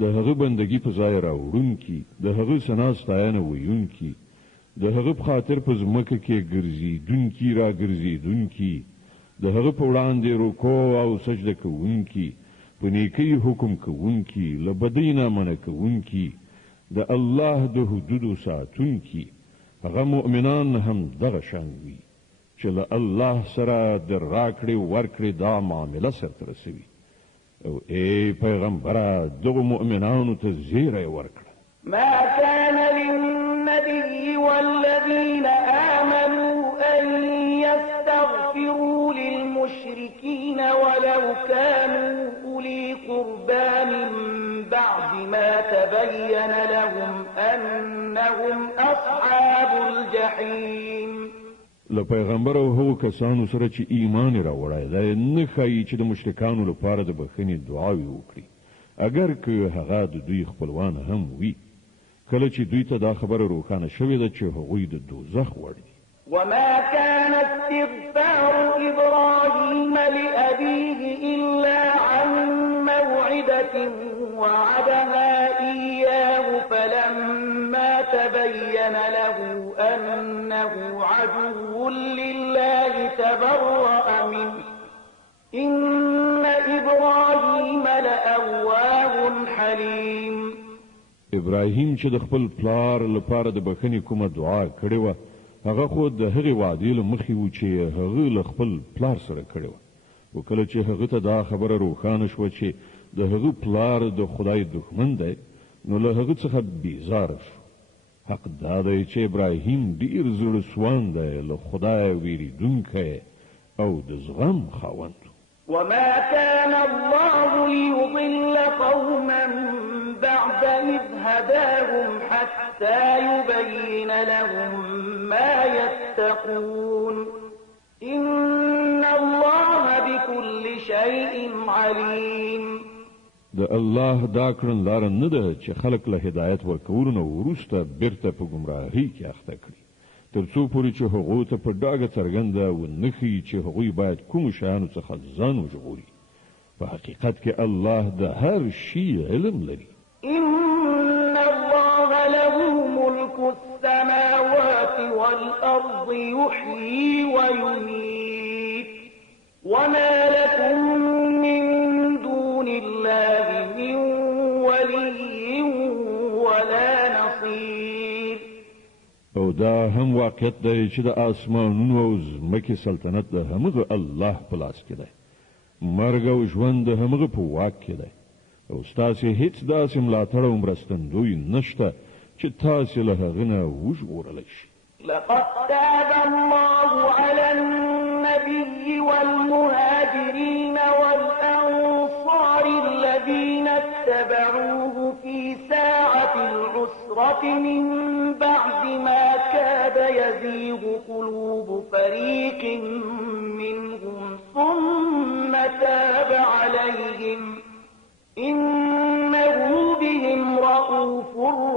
د هغه بندگی په ځای راوړونکی، د هغه ثنا ستاینه ویونکی، د هغه په خاطر په ځمکه کې ګرځېدونکي را ګرځېدونکي، د هغه په وړاندې رکوع او سجده کوونکی، په نیکۍ حکم کوونکی، له بدۍ نه منع کوونکی، د الله د حدودو ساتونکی. هغه مؤمنان هم دغه شان وي چې له الله سره د راکړې ورکړې دا معامله سرته رسوي. او ای پیغمبره دغه مؤمنانو ته زیری ورکړه. ما كان للنبي والذين آمنوا أن يستغفروا للمشركين ولو كانوا أولي قربى من بعد ما تبين لهم أنهم أصحاب الجحيم. له پیغمبر او هغو کسانو سره چې ایمان راوړی دا نه ښایي چې د مشرکانو لپاره د بخښنې دعاوې وکړي اگر که هغه د دوی خپلوان هم وي کله چې دوی ته دا خبره روښانه شوې ده چې هغوی د دوزخ وړ دي. وما كان استغفار إبراهيم لأبيه إلا عن موعدة وعدها إياه فلما تبين له أنه عدو لله تبرأ منه إن إبراهيم لأواه حليم. ابراهیم چې د خپل پلار لپاره د بخښنې کومه دعا کړې وه هغه خو د هغې وعدې له مخې و چې هغه له خپل پلار سره کړې وه و کله چې هغه ته دا خبره روښانه شوه چې د هغه پلار د خدای دښمن دی نو له هغه څخه بیزاره شو. حق دا دی چې ابراهیم ډېر زړه سوان دی له خدای ویریدونکی او د زغم خاوند. وما كان الله ليضل قوما بعد إذ هداهم حتى يبين لهم ما يتقون إن الله بكل شيء عليم. د الله دا کړن لار نه ده چې خلق له هدایت ورکولو نه وروسته بیرته په ګمراهۍ کې اخته کړي تر څو پورې چې هغوی ته په ډاګه څرګنده ونښيي چې هغوی باید کومو شیانو څخه ځان وژغوري. په حقیقت کې الله د هر شي علم لري. إن الله له ملك السماوات والأرض يحيي ويميت وما لكم من دون الله من ولي ولا نصير. او دا هم واقعیت دی چې د آسمانونو او ځمکې سلطنت د همغه الله په لاس کې دی. مرګ او ژوند د همغه په واک کې دی او ستاسې هیڅ داسې ملاتړ او مرستندوی نشته چې تاسې له هغه نه وژغورلی شي. لقد تاب الله على النبي والمهاجرين والأنصار الذين اتبعوه في ساعة العسرة من بعد ما كاد يزيغ قلوب فريق منهم ثم تاب عليهم إنه بهم رؤوف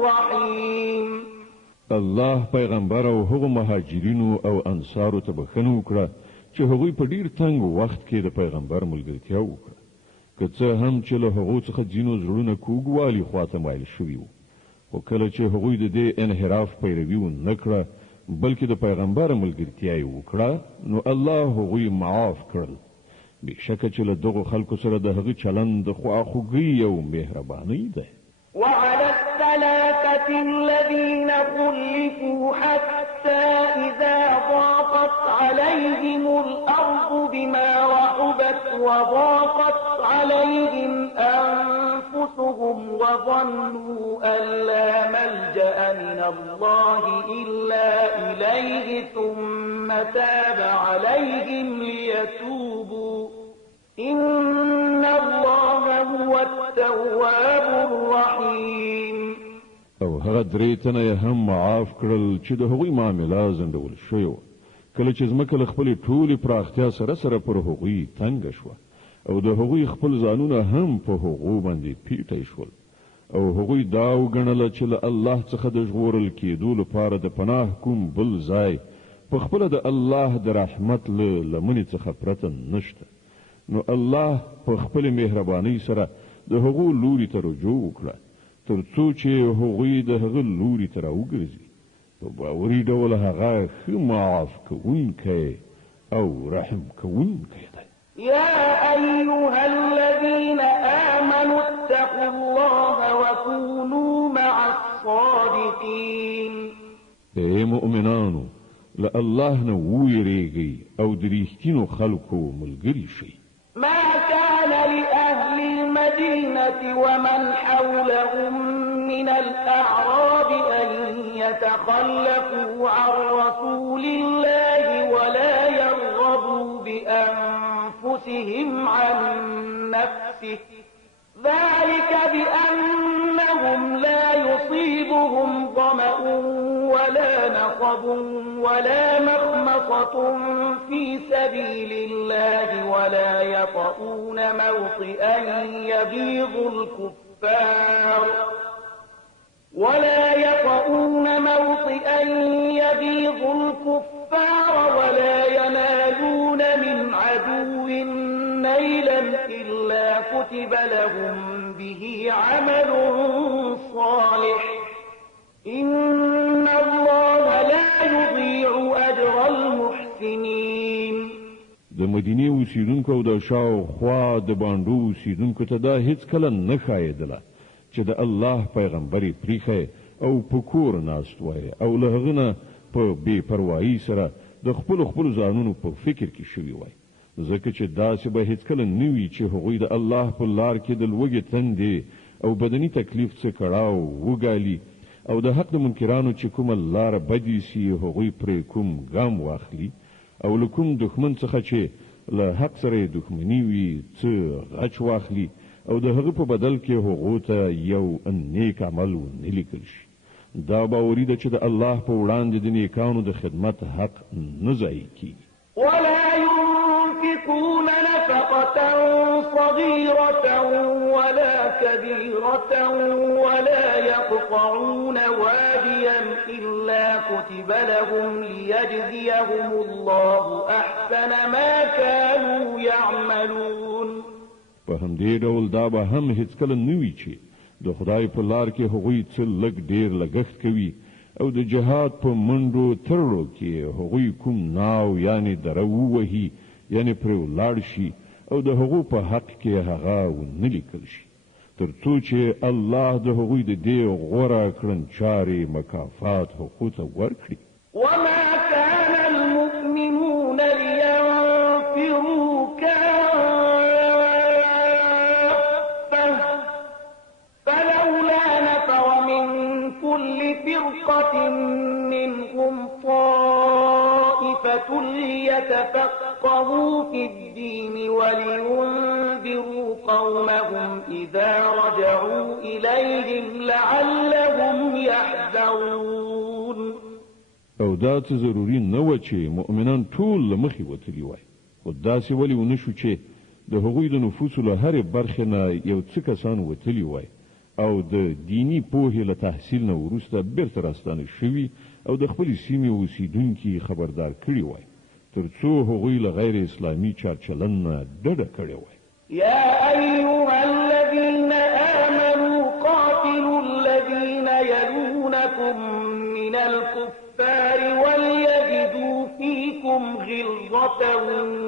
رحيم. الله پیغمبر او هغو مهاجرینو او انصارو ته بخښنه وکړه چې هغوی په ډیر تنګ وخت کې د پیغمبر ملګرتیا وکړه که څه هم چې له هغو څخه ځینو زړونه کوږوالي خواته مایل شوي وو خو کله چې هغوی د دې انحراف پیروي ونه کړه بلکې د پیغمبر ملګرتیا یې وکړه نو الله هغوی معاف کړل. بېشکه چې له دغو خلکو سره د هغه چلند د خواخوږۍ او مهربانۍ دی. وعلى الثلاثة الذين خلفوا حتى إذا ضاقت عليهم الأرض بما رحبت وضاقت عليهم أنفسهم وظنوا أن لا ملجأ من الله إلا إليه ثم تاب عليهم ليتوبوا إن الله هو التواب الرحيم. او هغه درې تنه یې هم معاف کړل چې د هغوی معامله ځنډول شوې وه کله چې ځمکه له خپلې ټولې پراختیا سره سره پر هغوی تنګه شوه او د هغوی خپل ځانونه هم په هغو باندې پیټی شول او هغوی دا وګڼله چې له الله څخه د ژغورل کېدو لپاره د پناه کوم بل ځای په خپله د الله د رحمت له لمنې څخه پرته نشته. نو الله په خپل مهربانۍ سره د هغو لوري ته رجوع وکړه تر څو چې هغوی د هغه لوري ته راوګرځي. په باوري ډول هغه ښه معاف کوونکی او رحم کوونکی دی. يا أيها الذين آمنوا اتقوا الله وكونوا مع الصادقين. اے مؤمنانو له الله نه ویریږئ او د رښتینو خلکو ملګري شئ. ما كان لأهل المدينة ومن حولهم من الأعراب أن يتخلفوا عن رسول الله ولا يرغبوا بأنفسهم عن نفسه ذلك بأنهم لا يصيبهم ظمأ ولا نصب ولا مخمصة في سبيل الله ولا يطؤون موطئا يغيظ الكفار ولا ينالون من عدو نيلا إلا كتب لهم به عمل صالح إن الله لا يضيع أجر المحسنين. د مدینه اوسیدونکو او د شاوخوا د باندو اوسیدونکو ته دا هیڅ کله نه ښایېدله چې د الله پیغمبر پریخه او په کور ناست وای او له هغه نه په بې پروایي سره د خپل ځانونو په فکر کې شوي وای، ځکه چې داسې به هیڅ کله نه وي چې هغوی د الله په لار کې د لوږې تندې او بدني تکلیف څخه کړاو وګالي او د حق د منکرانو چې کومه لار بدي سي هغوی پرې کوم ګام واخلي او له کوم دښمن څخه چې له حق سره دښمني وي څه غچ واخلي او د هغه په بدل کې هغو ته یو نیک عمل ونه لیکل شي. دا باوري ده چې د الله په وړاندې د نیکانو د خدمت حق نه ضایع کیږي. ولا ينفقون نفقة صغيرة ولا كبيرة ولا يقطعون واديا إلا كتب لهم ليجزيهم الله أحسن ما كانوا يعملون. په همدې ډول دا به هم هیڅکله نه وي چې د خدای په لار کې هغوی څه لږ ډیر لګښت کوي او د جهاد په منډو ترړو کې هغوی کوم ناو یعنی دره ووهي یعنی پرې ولاړ شي او د هغو په حق کې هغه ونه لیکل شي تر څو چې الله د هغوی د دې غوره کړنچارې مکافات هغو ته ورکړي. وما كان المؤمنون لينفروا فرقة منهم طائفة ليتفقهوا في الدين ولينذروا قومهم إذا رجعوا إليهم لعلهم يحذرون. او دا څه ضروري نه و چې مؤمنان ټول مخې وتلی وای، خو داسې ولې ونه شو چې د هغوی د نفوسو له هرې برخې نه یو څه کسان وتلی وای او د دینی پوهې له تحصیل نه وروسته بیرته راستانه شوي او د خپل سیمې اوسیدونکي خبردار کړي وای تر څو هغوی له غیر اسلامي چارچلن نه ډډه کړې وای. يا أيها الذين آمنوا قاتلوا الذين يلونكم من الكفار وليجدوا فيكم غلظة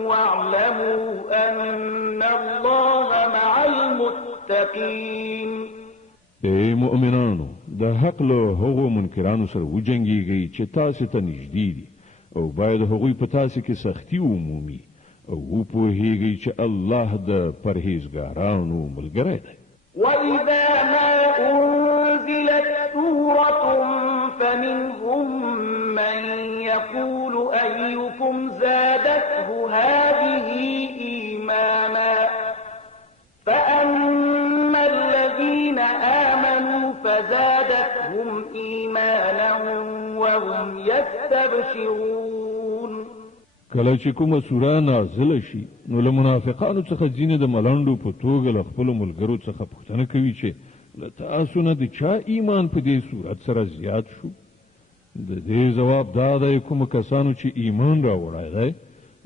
واعلموا أن الله مع المتقين. ای مؤمنانو د حق له هغو منکرانو سره وجنګیږئ چې تاسو ته نږدې دي او باید هغوی په تاسو کې سختي ومومي او وپوهیږئ چې الله د پرهیزګارانو ملګری دی. وإذا ما أنزلت سورة فمنهم من يقول أيكم زادته هذه إيمانا فأما الذين آمنوا فزادتهم إيمانا وهم يستبشرون. کله چې کومه سوره نازله شي نو له منافقانو څخه ځینې د ملنډو په توګه له خپلو ملګرو څخه پوښتنه کوي چې له تاسو نه د چا ایمان په دې صورت سره زیات شو؟ د دې ځواب دا دی کومو کسانو چې ایمان راوړی دی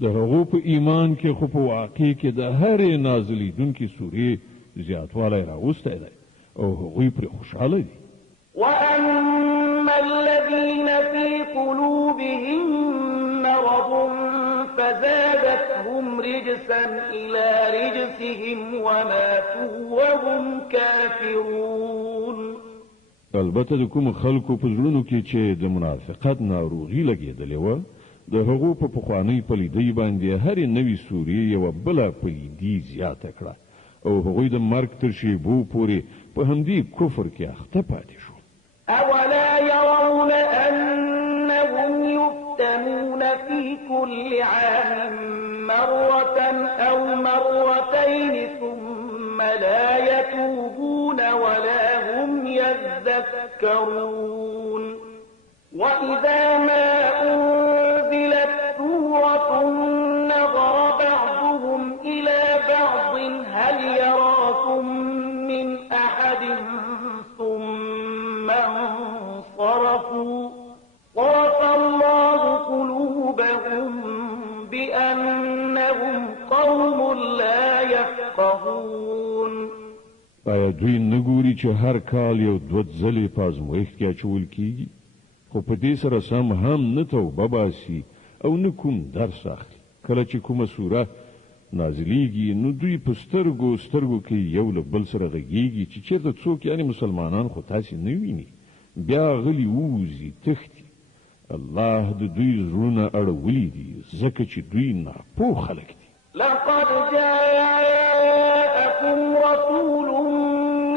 د هغو په ایمان کې خو په واقع کې د هرې نازلېدونکې سورې زیاتوالی راوستی دی او هغوی پرې خوشحاله دي. وأما الذين في قلوبهم مرض فزادتهم رجسا إلى رجسهم وماتوا وهم كافرون. البته د کوم خلکو په زړونو کې چې د منافقت ناروغي لګېدلې وه د هغو په پخوانۍ پلیدۍ باندې هرې نوې سورې یوه بله پلیدي زیاته کړه او هغوی د مرګ تر شیبو پورې په همدې کفر کې اخته پاتې شو. أولا يرون أنهم يفتنون في كل عام مرة أو مرتين ثم لا يتوبون ولا هم يذكرون وإذا ما أنزلت سورة نظر بعضهم إلى بعض هل يراكم من أحد ثم انصرفوا صرف الله قلوبهم بأنهم قوم لا يفقهون. آیا دوی نګوري چې هر کال یو دوه ځلې په ازمویښت کې اچول کیږي، خو په دې سره سم هم نه توبه باسي او نه کوم درس اخلي. کله چې کومه سوره نازلیږي نو دوی په سترګو کې یو له بل سره غږیږي چې چېرته څوک یعنی مسلمانان خو تاسې نه ویني، بیا غلي ووځي تښتي. الله د دوی زړونه اړولي دي ځکه چې دوی ناپوه خلک دي. لقد جاءكم رسول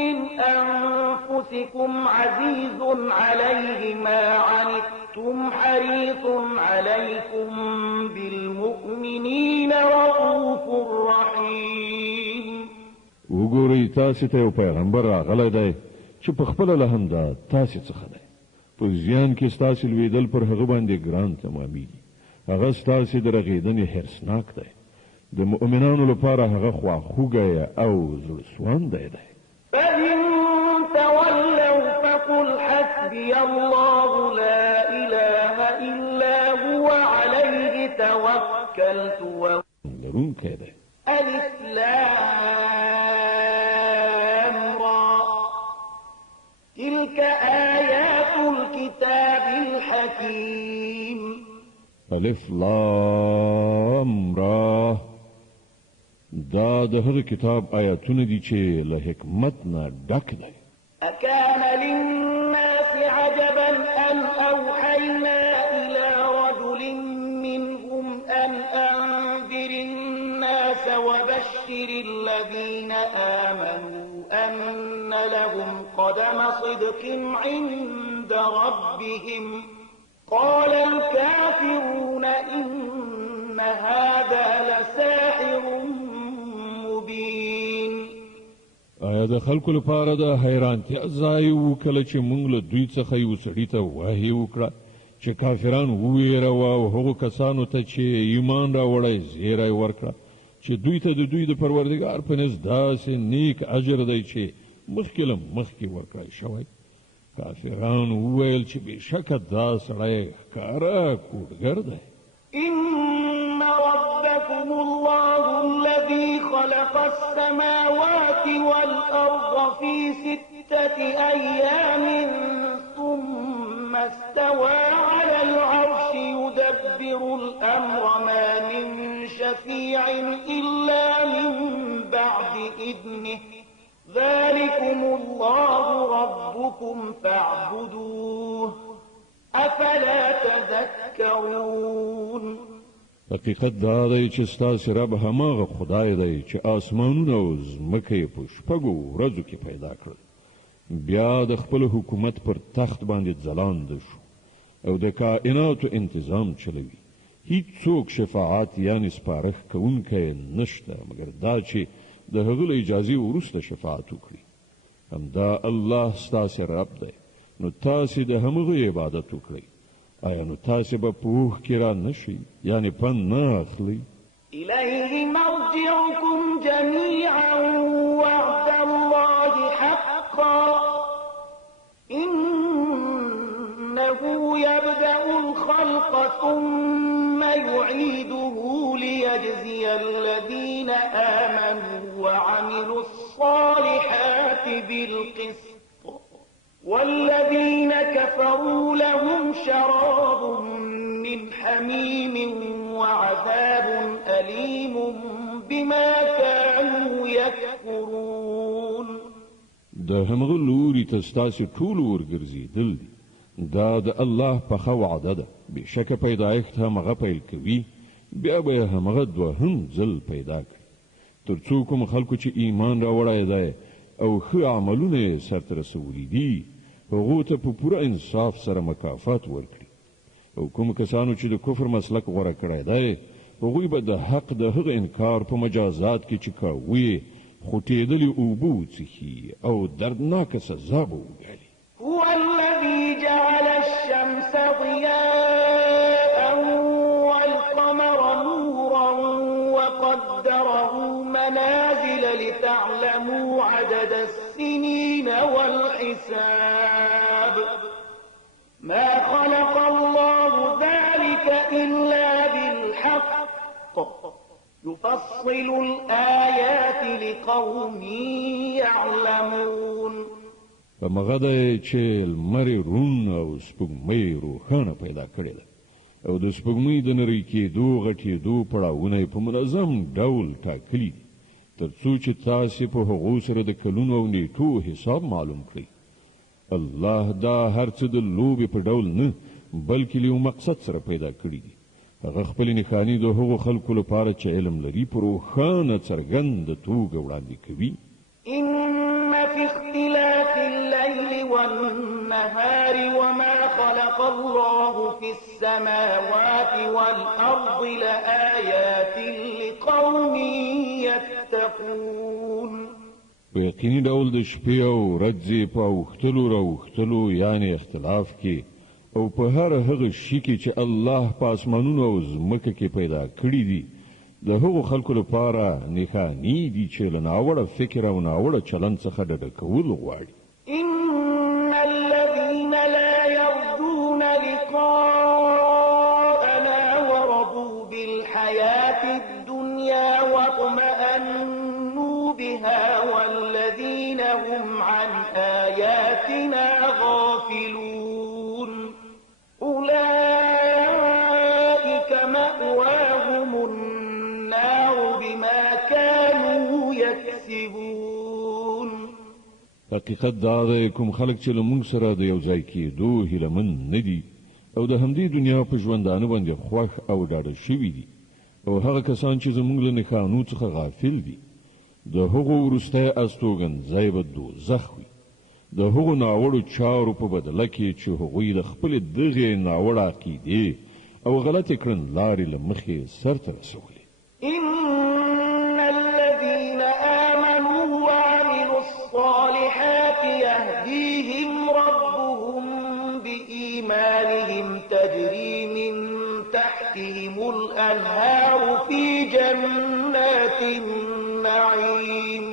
من أنفسكم عزيز عليه ما عنتم حريص عليكم بالمؤمنين رؤوف رحيم. وګورئ تاسې ته یو پیغمبر راغلی دی چې په خپله له همدا تاسې څخه دی. په زیان کې ستاسې لوېدل پر هغه باندې ګران تمامېږي. هغه ستاسې د رغېدنې حرصناک دی. د مؤمنانو لپاره هغه خواخوږی او زړهسواندی دی. فإن تولوا فقل حسبي الله لا إله إلا هو عليه توكلت لرونکی دی. ألف لام را تلك آيات الكتاب الحكيم. الف لام را دا د هغه کتاب آیاتونه دي چې له حکمت نه ډک دی. أكان للناس عجبا أن أوحينا إلى رجل منهم أن أنذر الناس وبشر الذين آمنوا أن لهم قدم صدق عند ربهم قال الكافرون إن هذا لساحر مبين. آیا د خلکو لپاره د حیرانتیا ځای و کله چې موږ له دوی څخه یو سړي ته وحی وکړه چې کافران وویروه او هغو کسانو ته چې ایمان راوړی زیری ورکړه چې دوی ته د دوی د پروردګار په نزد داسې نیک اجر دی چې مخکې له مخکې ورکړی شوی. کافران وویل چې بېشکه دا سړی ښکاره کوډګر دی. إن ربكم الله الذي خلق السماوات والأرض في 6 أيام ثم استوى على العرش يدبر الأمر ما من شفيع إلا من بعد إذنه ذلكم الله ربكم فاعبدوه أفلا تذكرون. حقیقت دا دی چې ستاسې رب هماغه خدای دی چې آسمانونه او ځمکه یې په شپږو ورځو کې پیدا کړل، بیا د خپل حکومت پر تخت باندې ځلانده شو او د کائناتو انتظام چلوي. هیڅوک شفاعت یعنی سپارښت کوونکی نشته مګر دا چې د هغه له اجازې وروسته شفاعت وکړي. همدا الله ستاسې رب دی، نو تاسې د همغه عبادت وکړئ. آیا نو تاسې به په اوښ کې را نشئ یعنی پند نه اخلئ؟ إليه مرجعكم جميعا وعد الله حقا إنه يبدأ الخلق ثم يعيده ليجزي الذين آمنوا وعملوا الصالحات بالقسط والذين كفروا لهم شراب من حميم وعذاب أليم بما كانوا يكفرون. د همغه لوري ته ستاسې ټول ورګرځېدل دي. دا د الله پخه وعده ده. بېشکه پیدایښت همغه پیل کوي بیا به یې همغه دوهم ځل پیدا کړي تر څو کوم خلکو چې ایمان راوړی دی او ښه عملونه یې سرته رسولي دي هغو ته په پوره انصاف سره مکافات ورکړي. او کوم کسانو چې د کفر مسلک غوره کړی دی هغوی به د حق د هغه انکار په مجازات کې چې کاوه خوټېدلې اوبه وڅښي او دردناکه سزا به وګالي. هو الذي جعل الشمس ضياء والقمر نورا وقدره منازل لتعلموا عدد السنين والحساب ما خلق الله ذلك إلا بالحق يفصل الآيات لقوم يعلمون. په مغه دی چې لمر رون او سپوږمۍ روښانه پیدا کړې ده او د سپوږمۍ د نری کېدو غټېدو پړاوونه په منظم ډول ټاکلي دي تر څو چې تاسې په هغو سره د کلونو او نیټو حساب معلوم کړئ. الله دا هر څه د لوبې په ډول نه بلکې له یو مقصد سره پیدا کړي دي. هغه خپل نښانې د هغو خلکو لپاره چې علم لري په روښانه څرګنده توګه وړاندې کوي. إن في اختلاف الليل والنهار وما خلق الله في السماوات والأرض لآيات لقوم يتقون. په یقیني ډول د شپې او ورځې په اوښتلو راوښتلو یعنی اختلاف کې او په هر هغه شي کې چې الله په اسمانونو او ځمکه کې پیدا کړي دي د هغو خلکو لپاره نښانې دي چې له ناوړه فکر او ناوړه چلند څخه ډډه کول غواړي. إن الذين لا يرجون لقاءنا ورضوا بالحياة الدنيا واطمأنوا بها والذين هم عن آياتنا غافلون أولئك مأواهم النار بما كانوا يكسبون. حقیقت دا دی کوم خلک چې له موږ سره د یو ځای کېدو هیلهمن نه دي او د همدې دنیا په ژوندانه باندې خوښ او ډاډه شوي دي او هغه کسان چې زموږ له نښانو څخه غافل دي د هغو وروستی استوګنځی به دوزخ وي. د هغو ناوړو چارو په بدله کې چې هغوی د خپلې دغې ناوړه عقیدې او غلطې کړنلارې له مخې سرته رسولې. إن الذين آمنوا وعملوا الصالحات يهديهم ربهم بإيمانهم تجري من تحتهم الأنهار في جنات النعيم.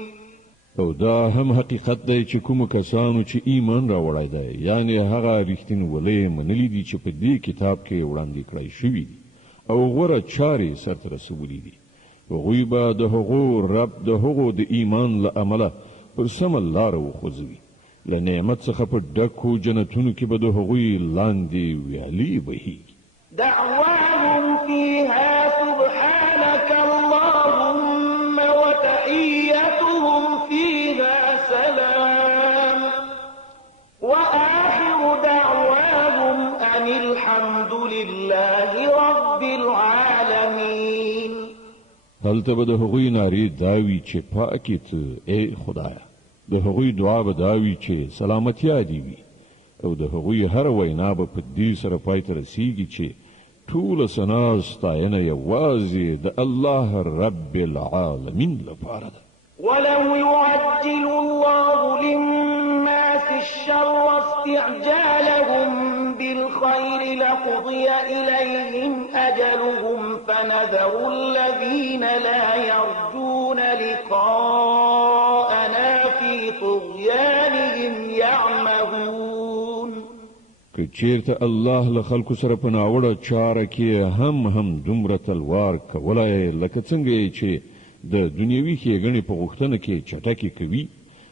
او دا هم حقیقت دی چې کوم کسانو چې ایمان راوړی دی یعنی هغه رښتینولۍ منلي دي چې په دې کتاب کې وړاندې کړی شوي دي او غوره چارې سرته رسولي دي هغوی به د هغو رب د هغو د ایمان له امله پر سمه لاره وخوځوي له نعمت څخه په ډکو جنتونو کې به د هغوی لاندې ویالې بهیږي. دعواهم فيها سبحانك اللهم وتحيتهم فيها سلام وآخر دعواهم أن الحمد لله رب العالمين. هلته به د هغوی نارې داوي چې پاکې ته ای خدایه د هغوی دعا به داوي چې سلامتیا دې وي او د هغوی هر وینا به په دې سره پای ته رسیږي چې ټوله ثنا ستاینه یوازې د الله رب العالمین لپاره ده. ولو يعجل الله للناس الشر استعجالهم بالخير لقضي إليهم أجلهم فنذر الذين لا يرجون لقاءنا في طغيانهم يعمهون. که چیرته الله له خلکو سره په ناوړه چاره کې هم دومره تلوار کولای لکه څنګه چې د دنیوي ښېګڼې په غوښتنه کې چټکې کوي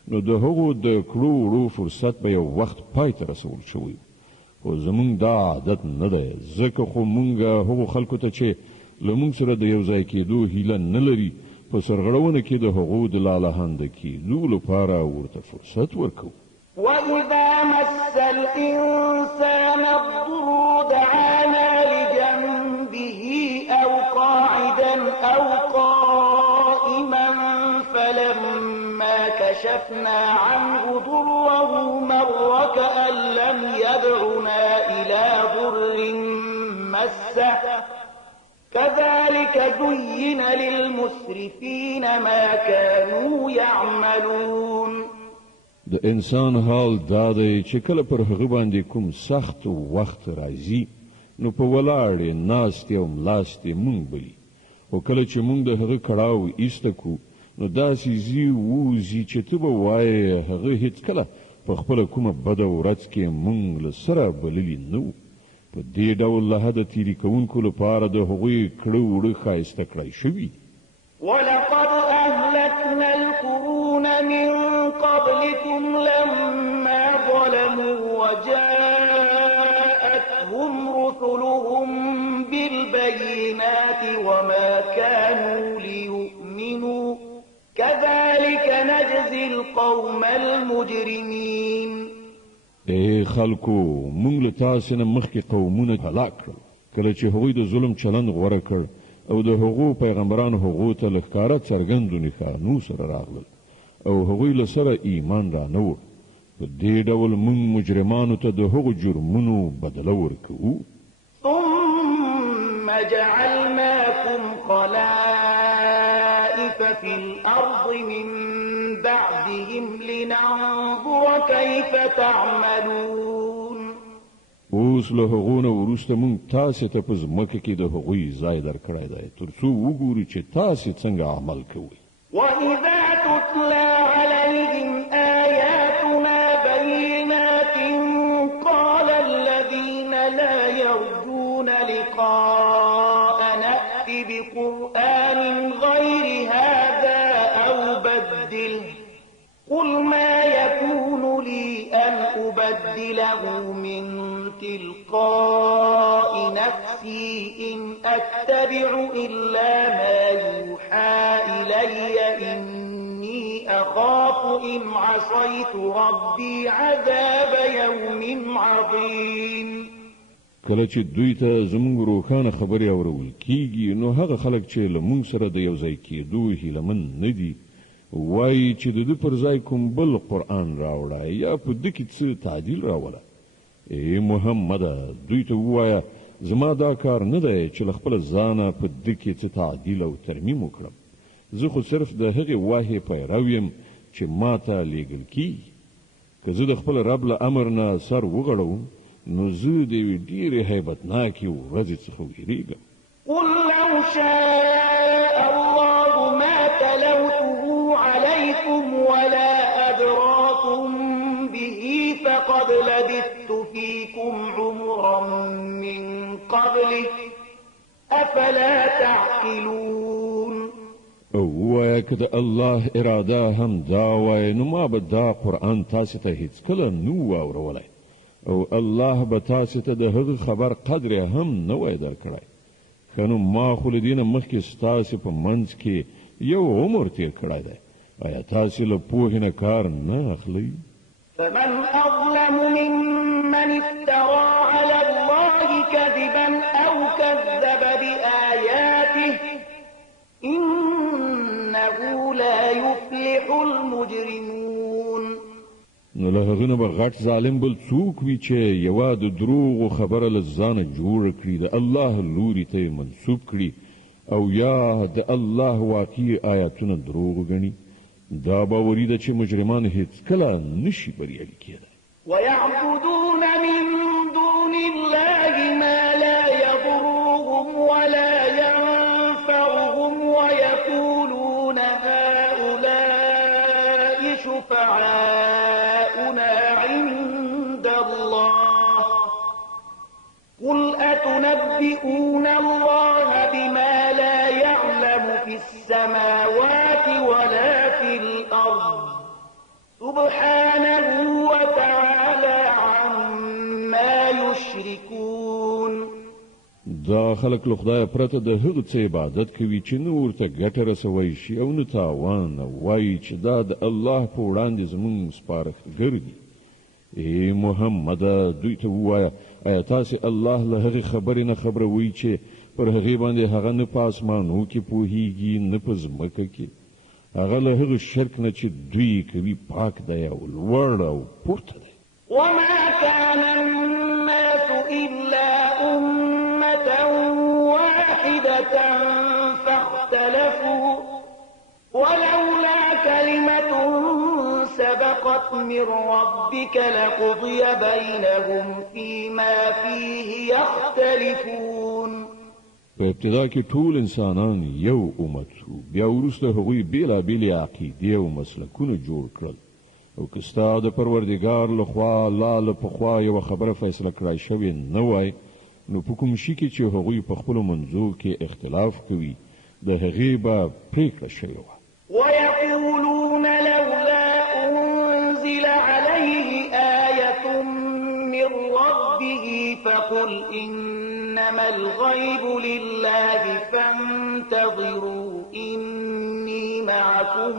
نو د هغو د کړو وړو فرصت به یو وخت پای ته رسول شوی خو زمونږ دا عادت نه دی ځکه خو مونږ هغو خلکو ته چې له مونږ سره د یو ځای کېدو هیله نه لري په سرغړونه کې د هغو د لالهانده کېدو لپاره ورته فرصت ورکوو. وإذا مس الإنسان الضر دعانا لجنبه أو قاعدا أو قائما فلما كشفنا عنه ضره مر كأن لم يدعنا إلى ضر مسه كذلك زين للمسرفين ما كانوا يعملون. د انسان حال دا دی چې کله پر هغه باندې کوم سخت وخت راځي نو په ولاړې ناستې او ملاستې مونږ بلی او کله چې مونږ د هغه کړاو ایسته کو نو داسې زی ووځي چې ته به وایې هغه هیڅکله په خپله کومه بده ورځ کې مونږ له سره بللي نه وو. په دې ډول له حده تیري کوونکو لپاره د هغوی کړه وړه ښایسته کړی شوي. ولقد أهلكنا القرون من قبلكم لما ظلموا وجاءتهم رسلهم بالبينات وما كانوا ليؤمنوا كذلك نجزي القوم المجرمين. ای خلکو مونږ له تاسو نه مخکې قومونه هلاک کړل کله چې هغوی د ظلم چلند غوره کړ او د هغو پیغمبرانو هغو ته له ښکاره څرګندو نښانو سره راغلل او هغوی له سره ایمان را نه وړ. په دې ډول مونږ مجرمانو ته د هغو جرمونو بدله ورکوو. ثم جعلناكم خلائف في الأرض من بعدهم لننظر كيف تعملون. اوس له هغو نه وروسته مونږ تاسې ته په ځمکه کې د هغوی ځای درکړی دی تر څو وګورو چې تاسې څنګه عمل کوئ. وإذا تتلى عليهم آياتنا بينات قال الذين لا يرجون لقاءنا ائت بقرآن غير هذا أو بدله قل ما يكون لي أن أبدله من تلقاء نفسي إن أتبع إلا ما يوحى إلي إني أخاف إن عصيت ربي عذاب يوم عظيم. کله چې دوی ته زموږ روښانه خبرې اورول کیږي نو هغه خلک چې له موږ سره د یو ځای کېدو هیلهمن نه دي وایي چې د ده پر ځای کوم بل قرآن راوړه یا په ده کې څه تعدیل راوله. ای محمده دوی ته ووایه زما دا کار نه دی چې له خپله ځانه په ده کې څه تعدیل او ترمیم وکړم. زه خو صرف د هغې واحې پیرو یم چې ما ته لیږل کیږي. که زه د خپل رب له امر نه سر وغړوم نو زه د یوې ډېرې هیبتناکې ورځې څخه ویریږم. قل لو شاء الله ما تلوته عليكم ولا أدراكم به فقد لبثت فيكم عمرا من قبله أفلا تعقلون. او وایه که د الله اراده هم دا وایه نو ما به دا قرآن تاسې ته هیڅکله نه واورولی او الله به تاسې ته د هغه خبر قدر هم نه وای درکړی. ښه نو ما خو له دې نه مخکې ستاسې په منځ کې یو عمر تیر کړی دی. آیا تاسې له پوهې نه کار نه اخلئ؟ فمن أظلم ممن افترى على الله كذبا أو كذب بآياته إنه لا يفلح المجرمون. نو له هغه نه به غټ ظالم بل څوک وي چې یوه د دروغو خبره له ځانه جوړه کړي د الله لوري ته منسوب کړي او یا د الله واقعي آیاتونه دروغ ګڼي. دا باوري ده چې مجرمان هیڅکله نشي بریالي کېدی. ويعبدون من دون الله ما لا يضرهم ولا ينفعهم ويقولون هؤلاء شفعاؤنا عند الله قل أتنبئون الله بما لا يعلم في السماوات ولا في الأرض سبحانه وتعالى عما يشركون. دا خلک له خدایه پرته د هغه څه عبادت کوي چې نه ورته ګټه رسوي شي او نه تاوان وایي چې دا د الله په وړاندې زموږ سپارښتګر دي. ای محمده دوی ته ووایه آیا تاسې الله له هغې خبرې نه خبروئ چې پر هغې باندې هغه نه په اسمانو کې پوهیږي نه په ځمکه کې. هغه له هغه شرک نه چې دوی کوي پاک دی او لوړ او پورته دی. وما كان الناس إلا أمة واحدة سبقت من ربك لقضي بينهم فيما فيه يختلفون. په ابتدا کې ټول انسانان یو امت وو، بیا وروسته هغوی بیلابیلې عقیدې او مسلکونه جوړ کړل، او که ستا د پروردګار لخوا لا له پخوا یوه خبره فیصله کړای شوې نه وای، نو په کوم شي کې چې هغوی په خپلو منځو کې اختلاف کوي د هغې به پرېکړه شوې وه. ويقولون لولا أنزل عليه آية من ربه فقل إنما الغيب لله فانتظروا إني معكم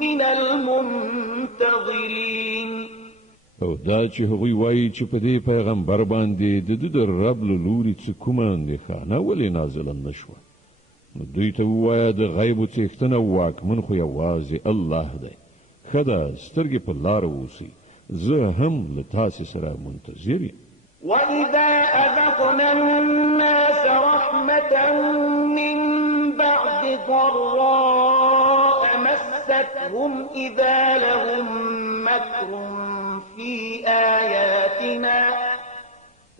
من المنتظرين. او دا چې هغوی وایي چې په دې پیغمبر باندې د ده د رب له لوري څه کومه اندېښانه ولې نازله نه شوه، نو دوی ته ووایه د غیبو څښتن او واکمن خو یوازې الله دی. ښه ده سترګې په لاره اوسئ، زه هم له تاسې سره منتظر یم. وإذا أذقنا الناس رحمة من بعد ضراء مستهم إذا لهم مكر في آياتنا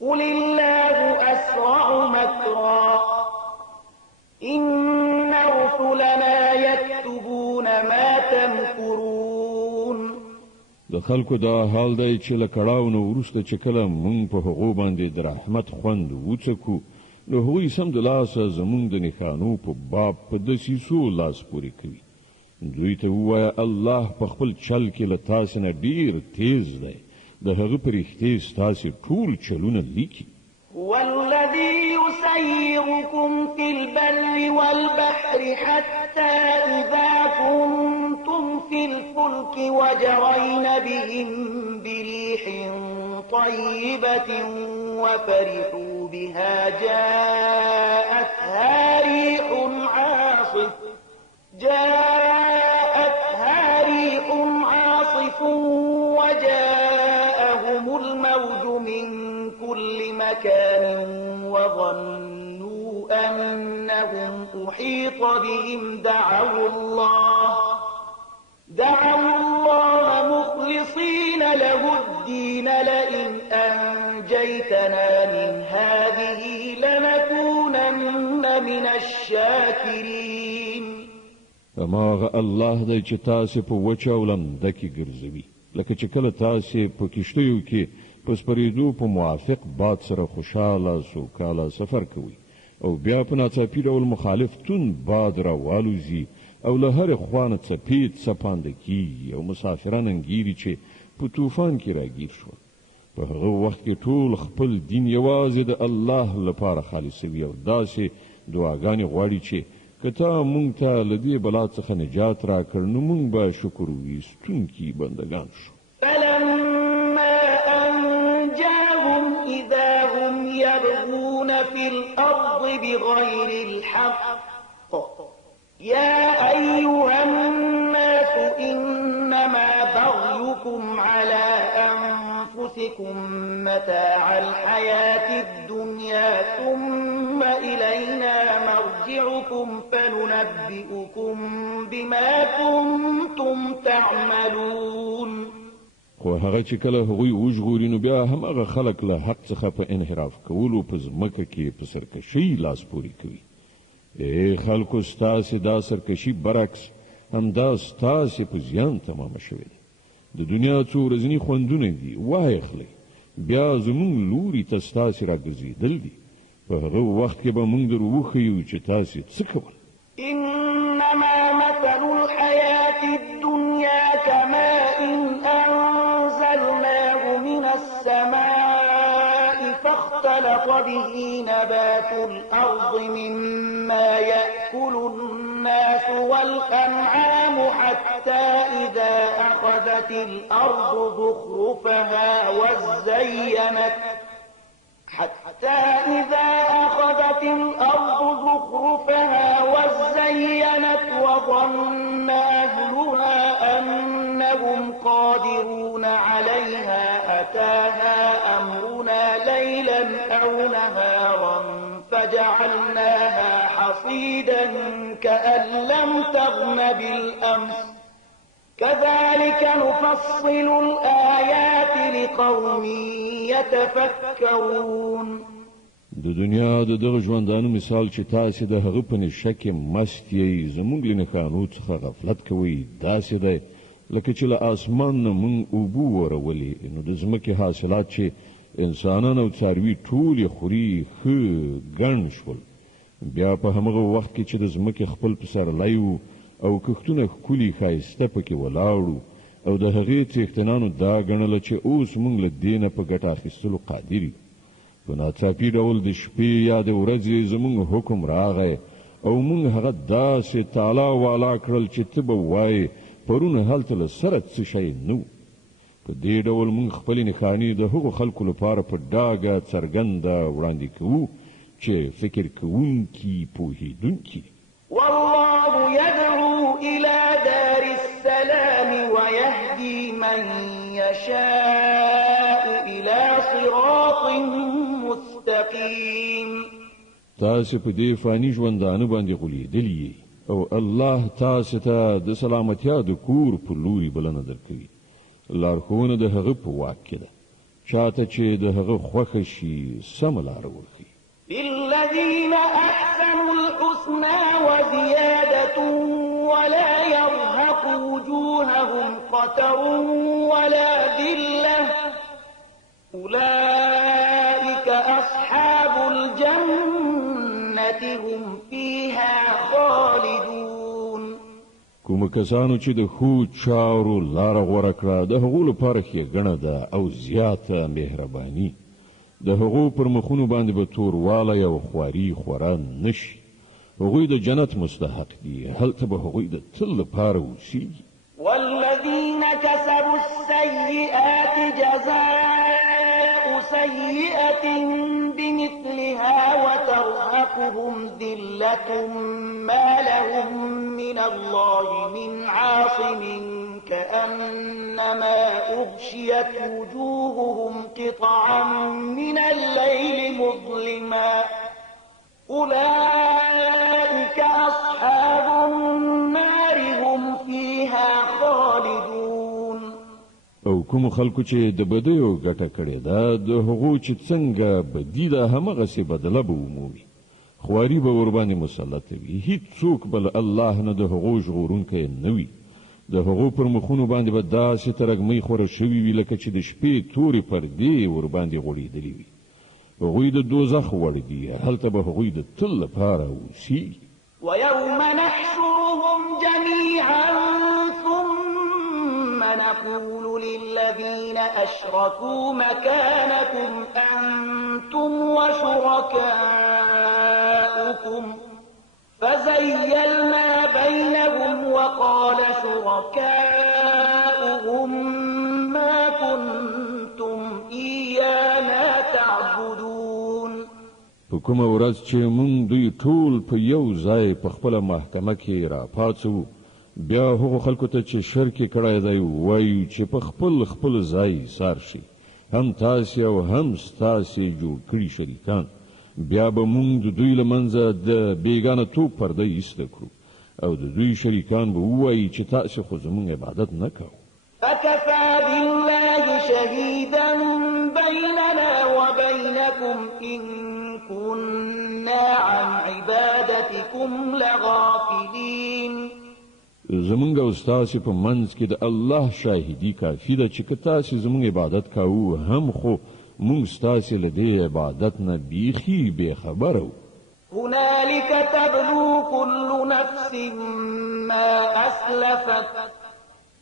قل الله أسرع مكرا إن رسلنا يكتبون ما تمكرون. د خلکو دا حال دی چې له کړاو نه وروسته چې کله موږ په هغو باندې د رحمت خوند وڅکو، نو هغوی سمدلاسه زموږ د نښانو په باب په دسیسو لاس پورې کوي. دوی ته ووایه الله په خپل چل کې له تاسې نه ډېر تیز دی، د هغه په رښتې ستاسې ټول چلونه لیکي. هو الذي يسيركم في البر والبحر حتى إذا كنتم في الفلك وجرين بهم بريح طيبة وفرحوا بها جاءتها ريح عاصف وجاءهم الموج من كل مكان وظنوا أنهم أحيط بهم دعوا الله مخلصين له الدين لئن أنجيتنا من هذه لنكونن من الشاكرين. هماغه الله دی چې تاسې په وچه او لمده کې ګرځوي، لکه چې کله تاسې په کښتیو کې په سپرېدو په موافق باد سره خوشحاله سوکاله سفر کوئ، او بیا په ناڅاپي ډول مخالف توند باد راوالوځي او له هرې خوا نه څپې څپانده کېږي او مسافران انګیري چې په طوفان کې راګیر شول. په هغه وخت کې ټول خپل دین یوازې د الله لپاره خالصوي او داسې دعاګانې غواړي چې که تا مونږ ته له دې بلا څخه نجات راکړ نو مونږ به شکر ویستونکي بندګان شو. فلما أنجاهم إذا هم يبغون في الأرض بغير الحق يا أيها الناس إنما بغيكم على أنفسكم متاع الحياة الدنيا ثم إلينا مرجعكم فننبئكم بما كنتم تعملون. خو هغه چې کله هغوی وژغوري نو بیا هماغه خلک له حق څخه په انحراف کولو په ځمکه کې په سرکشۍ لاس پورې کوي. خلکو ستاسې دا سرکشي برعکس همدا ستاسې په زیان تمامه شوې ده. د دنیا څو ورځني خوندونه دي واخلئ، بیا زموږ لوري ته ستاسې راګرځېدل دي. په هغه وخت کې به موږ در وښیو چې تاسې څه کول. إنما مثل الحياة الدنيا كماء أنزلناه من السماء فاختلط به نبات الأرض مما يأكل الناس والأنعام حتى إذا أخذت الأرض زخرفها وزينت وظن أهلها أنهم قادرون عليها أتاها أمرنا ليلا أو نهارا فجعلناها حصيدا كأن لم تغن بالأمس كذلك نفصل الآيات لقوم يتفكرون. د دنیا د دغه ژوندانو مثال چې تاسو د هغه په نشه کې مست یې زموږ له نښانو څخه غفلت کوئ داسې دی لکه چې له اسمان نه موږ اوبه ورولې نو د ځمکې حاصلات چې انسانان او څاروي ټول یې خوري ښه ګڼ شول بیا په همغه وخت کې چې د ځمکې خپل پسرلی او کښتونه ښکلي ښایسته پکې ولاړو او د هغې څښتنانو دا ګڼله چې اوس موږ له دې نه په ګټه اخیستلو قادر یو په ناڅاپي ډول د شپې یا د ورځې زموږ حکم راغی او موږ هغه داسې تالا والا کړل چې ته به وایې پرون هلته له سره څه شی نه په دې ډول موږ خپلې نښانې د هغو خلکو لپاره په ډاګه څرګنده وړاندې کوو چې فکر کوونکي پوهېدونکي والله يدعو إلى دار السلام ويهدي من يشاء إلى صراط مستقيم. تاسو په دې فاني ژوندانه باندې غولېدلي او الله تاسو ته د سلامتیا د کور په لوري بلنه درکوي لارښوونه د هغه په واک کې ده چاته چې د هغه خوښه شي سمه لاره ورښیي. للذين أحسنوا الحسنى وزيادة ولا يرهق وجوههم قتر ولا ذلة أولئك أصحاب الجنة هم فيها خالدون. کوم کسانو چې د ښو چارو لاره غوره کړه د هغو لپاره ښېګڼه ده او زیاته مهرباني د هغو پر مخونو باندې به توروالی او خواري خورا نشي هغوی د جنت مستحق دي هلته به هغوی د تل لپاره اوسیږي. والذين كسبوا السيئات جزاء سيئة بمثلها وترهقهم ذلة ما لهم من الله من عاصم كأنما أغشيت وجوههم قطعا من الليل مظلما أولئك أصحاب النار هم فيها خالدون. او کوم خلکو چې د بدیو ګټه کړې ده د هغو چې څنګه بدی ده همغسې بدله به ومومي خواري به ورباندې مسلط وي هیڅوک بل الله نه د هغو ژغورونکی نه وي د هغو پر مخونو باندې به داسې ترږمۍ خوره شوي وي لکه چې د شپې تورې پردې ورباندې غوړېدلې وي هغوی د دوزخ وړ دي هلته به هغوی د تل لپاره اوسیږي. ويوم نحشرهم جميعا ثم نقول للذين أشركوا مكانكم أنتم وشركاؤكم فزيلنا بينهم وقال شركاؤهم ما كنتم إيانا تعبدون. په کومه ورځ چې موږ دوی ټول په یو ځای په خپله محکمه کې راپاڅوو بیا هغو خلکو ته چې شرک یې کړی دی وایو چې په خپل ځای ایثار شي هم تاسې او هم ستاسې جوړ کړي شریکان بیا به موږ د دوی له منځه د بیګانه توب پرده ایسته کړو او د دوی شریکان به ووایي چې تاسې خو زموږ عبادت نه کوو. فكفى بالله شهيدا بيننا وبينكم إن كنا عن عبادتكم لغافلين. زمونږ او ستاسې په منځ کې د الله شاهدي کافي ده چې که تاسې زمونږ عبادت کوو هم خو مونږ ستاسې له دې عبادت نه بیخي بېخبره وو. هنالك تبلو كل نفس ما أسلفت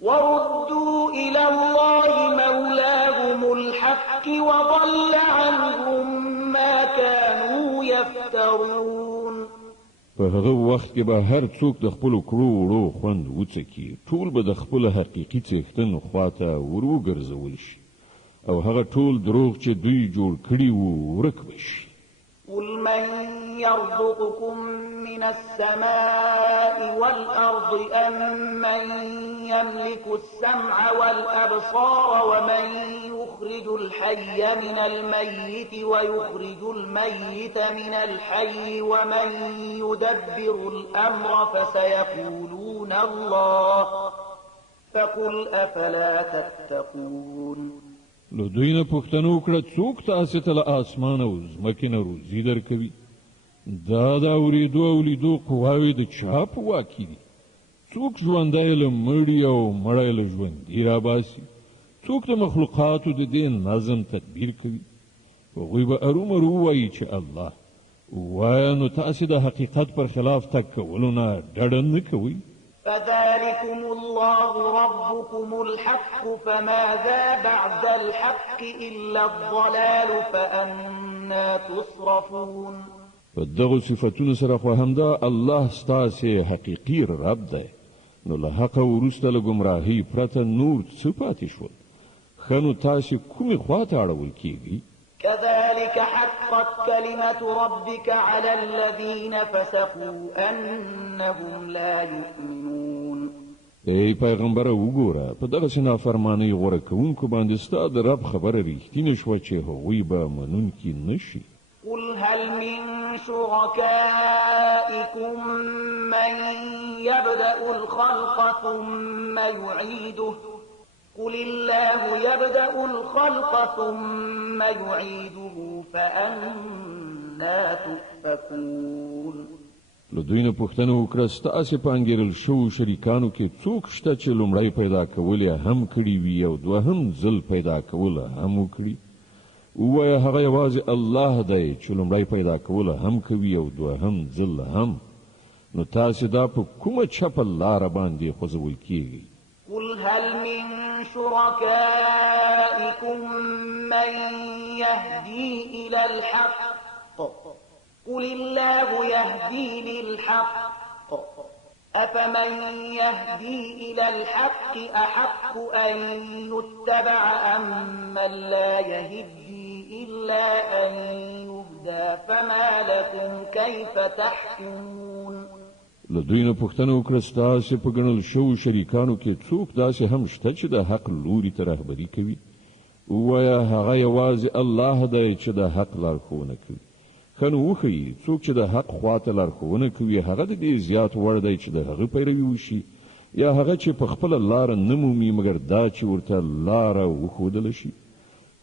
وردوا إلى الله مولاهم الحق وضل عنهم ما كانوا يفترون. په هغه وخت کې به هر څوک د خپلو کړو وړو خوند وڅکي ټول به د خپل حقیقي څښتن خواته وروګرځول شي او هغه ټول دروغ چې دوی جوړ کړي وو ورک بشي. قل من يرزقكم من السماء والأرض أم من يملك السمع والأبصار ومن يخرج الحي من الميت ويخرج الميت من الحي ومن يدبر الأمر فسيقولون الله فقل افلا تتقون له دوی نه پوښتنه وکړه څوک تاسې ته له اسمان او ځمکې نه روزي درکوي دا د اورېدو او لیدو قواوې د چا په واک کې دي څوک ژوندی له مړي او مړی له ژوندي راباسي څوک د مخلوقاتو د دې نظم تدبیر کوي هغوی به ارومرو ووایي چې الله ووایه نو تاسې د حقیقت پر خلاف تګ کولو نه ډډه نه کوئ فذلكم الله ربكم الحق فماذا بعد الحق إلا الضلال فأنا تصرفون په دغو صفتونو سره خو همدا الله ستاسې حقیقي رب دی نو له حقه وروسته له ګمراهۍ پرته نور څه پاتې شول ښه نو تاسې کومې خواته اړول کیږئ كذلك حقت كلمة ربك على الذين فسقوا أنهم لا يؤمنون ای پیغمبره وګوره په دغسې نافرمانۍ غوره کوونکو باندې ستا د رب خبره رښتینې شوه چې هغوی به منونکي نه شي قل هل من شركائكم من يبدأ الخلق ثم يعيده قل الله يبدأ الخلق ثم يعيده فأنا تؤفكون له دوی نه پوښتنه وکړه ستاسې په انګېرل شوو شریکانو کې څوک شته چې لومړی پیدا کول یې هم کړي وي او دوهم ځل پیدا کول هم وکړي ووایه هغه یوازې الله دی چې لومړی پیدا کول هم کوي او دوهم ځل هم نو تاسې دا په کومه چپه لاره باندې خوځول کیږئ قل هل من شركائكم من يهدي إلى الحق قل الله يهدي للحق أفمن يهدي إلى الحق أحق أن يتبع أم من لا يهدي إلا أن يهدى فما لكم كيف تحكمون له دوی نه پوښتنه وکړه ستاسې په ګڼل شوو شریکانو کې څوک داسې هم شته چې د حق لوري ته رهبري کوي ووایه هغه یوازې الله دی چې د حق لارښوونه کوي ښه نو وښیي څوک چې د حق خواته لارښوونه کوي هغه د دې زیات وړ دی چې د هغه پیروي وشي یا هغه چې په خپله لاره نه مومي مګر دا چې ورته لاره وښودله شي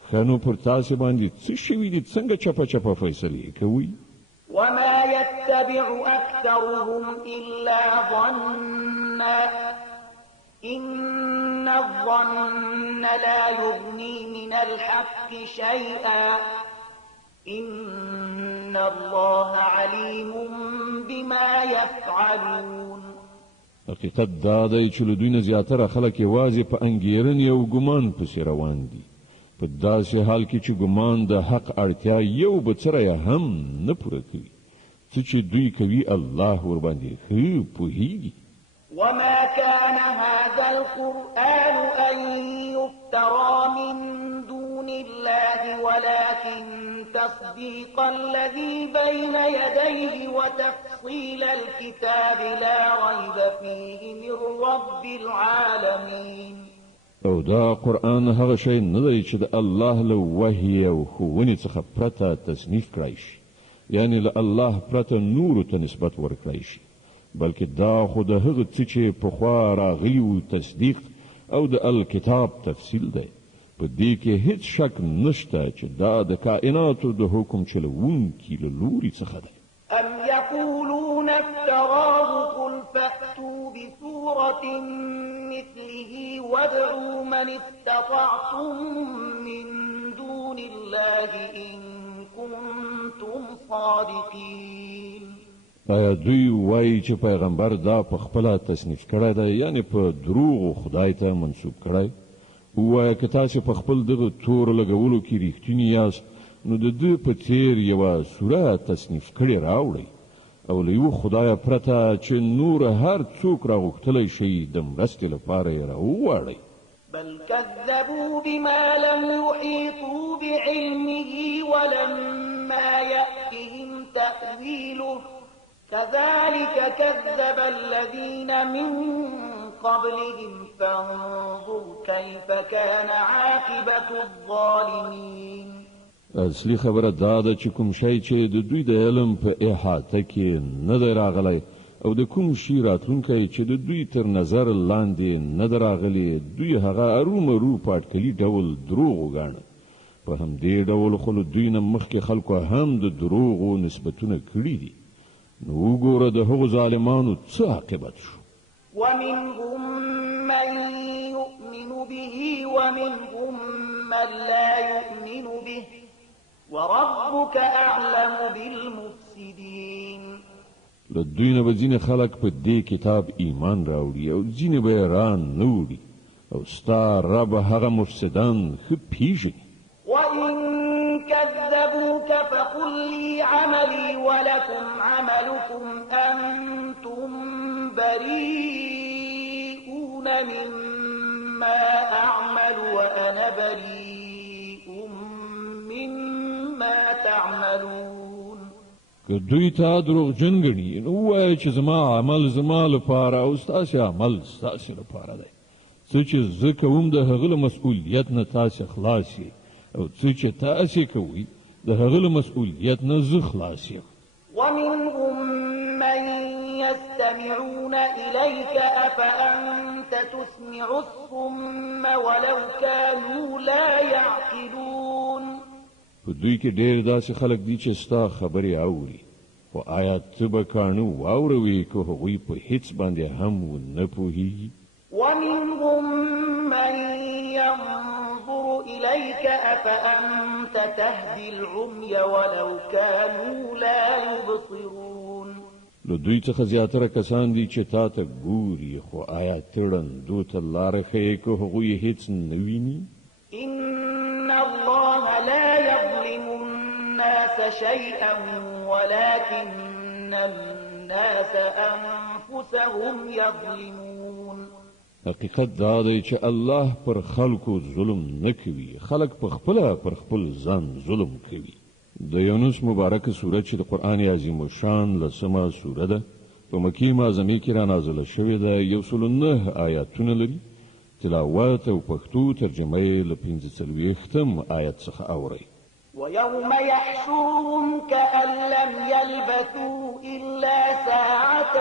ښه نو پر تاسې باندې څه شوي دي څنګه چپه چپه فیصلې کوئ وما يتبع أكثرهم إلا ظنا إن الظن لا يغني من الحق شيئا إن الله عليم بما يفعلون حقیقت دا دی چې له دوی نه زیاتره خلک یوازې په انګېرنې او ګمان پسې روان دي په داسې حال کې چې ګمان د حق اړتیا یو بڅره هم نه پوره کوي څه چې دوی کوي الله ورباندې ښه پوهیږي وما كان هذا القرآن أن يفترى من دون الله ولكن تصديق الذي بين يديه وتفصيل الكتاب لا ريب فيه من رب العالمين او دا قرآن هغه شی نه دی چې د الله له وحی او ښوونې څخه پرته تصنیف کړی شي یعنی له الله پرته نورو ته نسبت ورکړی شي بلکې دا خو د هغه څه چې پخوا راغلي وو تصدیق او د الکتاب تفصیل دی په دې کې هیڅ شک نشته چې دا د کائناتو د حکم چلوونکي له لوري څخه دی أم يقولون افتراه قل فأتوا بسورة مثله وادعوا من استطعتم من دون الله إن كنتم صادقين آیا دوی وایي چې پیغمبر دا په خپله تصنیف کړی دی یعنی په دروغو خدای ته منسوب کړی ووایه که تاسې په خپل دغه تور لګولو کې رښتیني یاست نو د ده په څیر یوه سوره تصنیف کړې راوړئ او له یوه خدایه پرته چې نور هر څوک راغوښتلی شي د مرستې لپاره یې راوغواړئ بل كذبوا بما لم يحيطوا بعلمه ولما يأتهم تأويله كذلك كذب الذين من قبلهم فانظر كيف كان عاقبة الظالمين اصلي خبره دا ده چې کوم شی چې د دوی د علم په احاطه کې نه دی راغلی او د کوم شي راتلونکی چې د دوی تر نظر لاندې نه دراغلي دوی هغه ارومرو پاټکلي ډول دروغ وګاڼه په همدې ډول خو دوی نه مخکې خلکو هم د دروغو نسبتونه کړي دي نو وګوره د هغو ظالمانو څه عاقبت شو ومنهم من يؤمن به ومنهم من لا يؤمن به وربك أعلم بالمفسدين له دوی نه به ځینې خلک په دې کتاب ایمان راوړي او ځینې به یې ران نه وړي او ستا رب هغه مفسدان ښه پیژني وإن كذبوك فقل لي عملي ولكم عملكم أنتم بريئون مما أعمل وأنا بريء مما تعملون که دوی تا دروغجن ګڼي نو ووایه چې زما عمل زما لپاره او ستاسې عمل ستاسې لپاره دی څه چې زه کوم د هغه له مسؤلیت نه تاسې خلاص یې او څه چې تاسې کوئ د هغه له مسؤلیت نه زه خلاص یم ومنهم من يستمعون إليك أفأنت تسمع الصم ولو كانوا لا يعقلون په دوی کې ډېر داسې خلک دي چې ستا خبرې اوري خو آیا ته به کاڼه واوروې که هغوی په هیڅ باندې هم ونه پوهېږي ومنهم من ينظر إليك أفأنت تهدي العمي ولو كانوا لا يبصرون له دوی څخه زیاتره کسان دي چې تا ته ګوري خو آیا ته ړندو ته لاره ښیې که هغوی هیڅ نه ویني إن الله لا يظلم الناس شيئا ولكن الناس أنفسهم يظلمون حقیقت دا دی چې الله پر خلکو ظلم نه کوي خلک په خپله پر خپل ځان ظلم کوي د یونس مبارکه سوره چې د قرآن عظیم الشان لسمه سوره ده په مکې معظمې کې را نازله شوې ده 109 آیاتونه لري تلاوت او پښتو ترجمه یې له 45م آیت څخه اورئ ويوم يحشرهم كأن لم يلبثوا إلا ساعة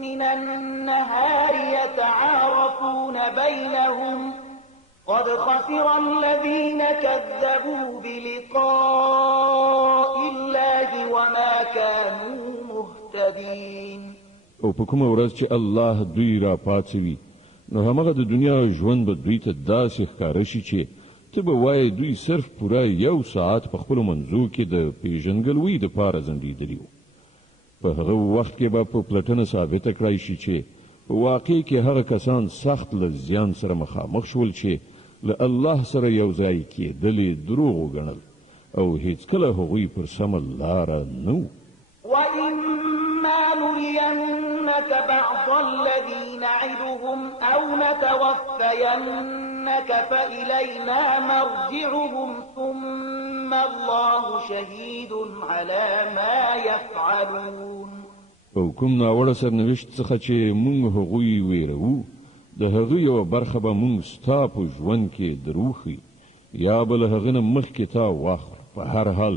من النهار يتعارفون بينهم قد خسر الذين كذبوا بلقاء الله وما كانوا مهتدين او په کومه ورځ چې الله دوی را پاڅوي نو همغه د دنیا ژوند به دوی ته داسې ښکاره شي چې ته به وایې دوی صرف پوره 1 ساعت په خپلو منځو کې د پیژنګلوۍ دپاره ځنډېدلي وو په هغه وخت کې به په پلټنه ثابته کړای شي چې په واقع کې هغه کسان سخت له زیان سره مخامخ شول چې له الله سره یو ځای کېدلې دروغ وګڼل او هیڅکله هغوی پر سمه لاره نه وو وإما نرينك بعض الذي نعدهم أو نتوفينك فإلينا مرجعهم ثم الله شهيد على ما يفعلون او کوم ناوړه سرنوشت څخه چې موږ هغوی ویرو د هغه یو برخه به موږ ستا په ژوند کې دروخي یا بل هغه نه مخکې تا واخلو په هر حال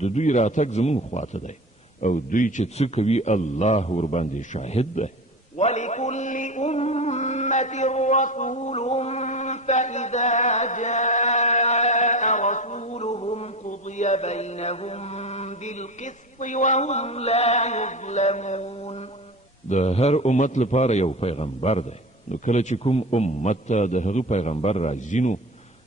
د دوی راتګ زموږ خواته دی او دوی چې څه کوي الله ورباندې شاهد ده ولكل أمة رسول فإذا جاء رسولهم قضي بينهم بالقسط وهم لا يظلمون د هر امت لپاره یو پیغمبر دی نو کله چې کوم امت ته د هغه پیغمبر راځي نو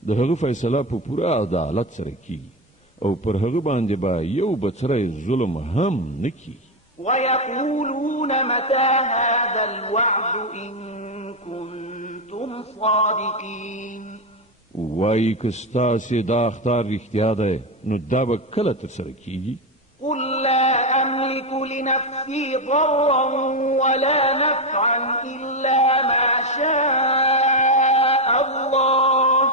د هغه فیصله په پوره عدالت سره کیږي او پر هغه باندې به یو بڅری ظلم هم نکي ويقولون متى هذا الوعد إن كنتم صادقين وای کستا سي دا اختار رښتیا ده نو دا به کله تر سره کیږي قل لا أملك لنفسي ضرا ولا نفعا إلا ما شاء الله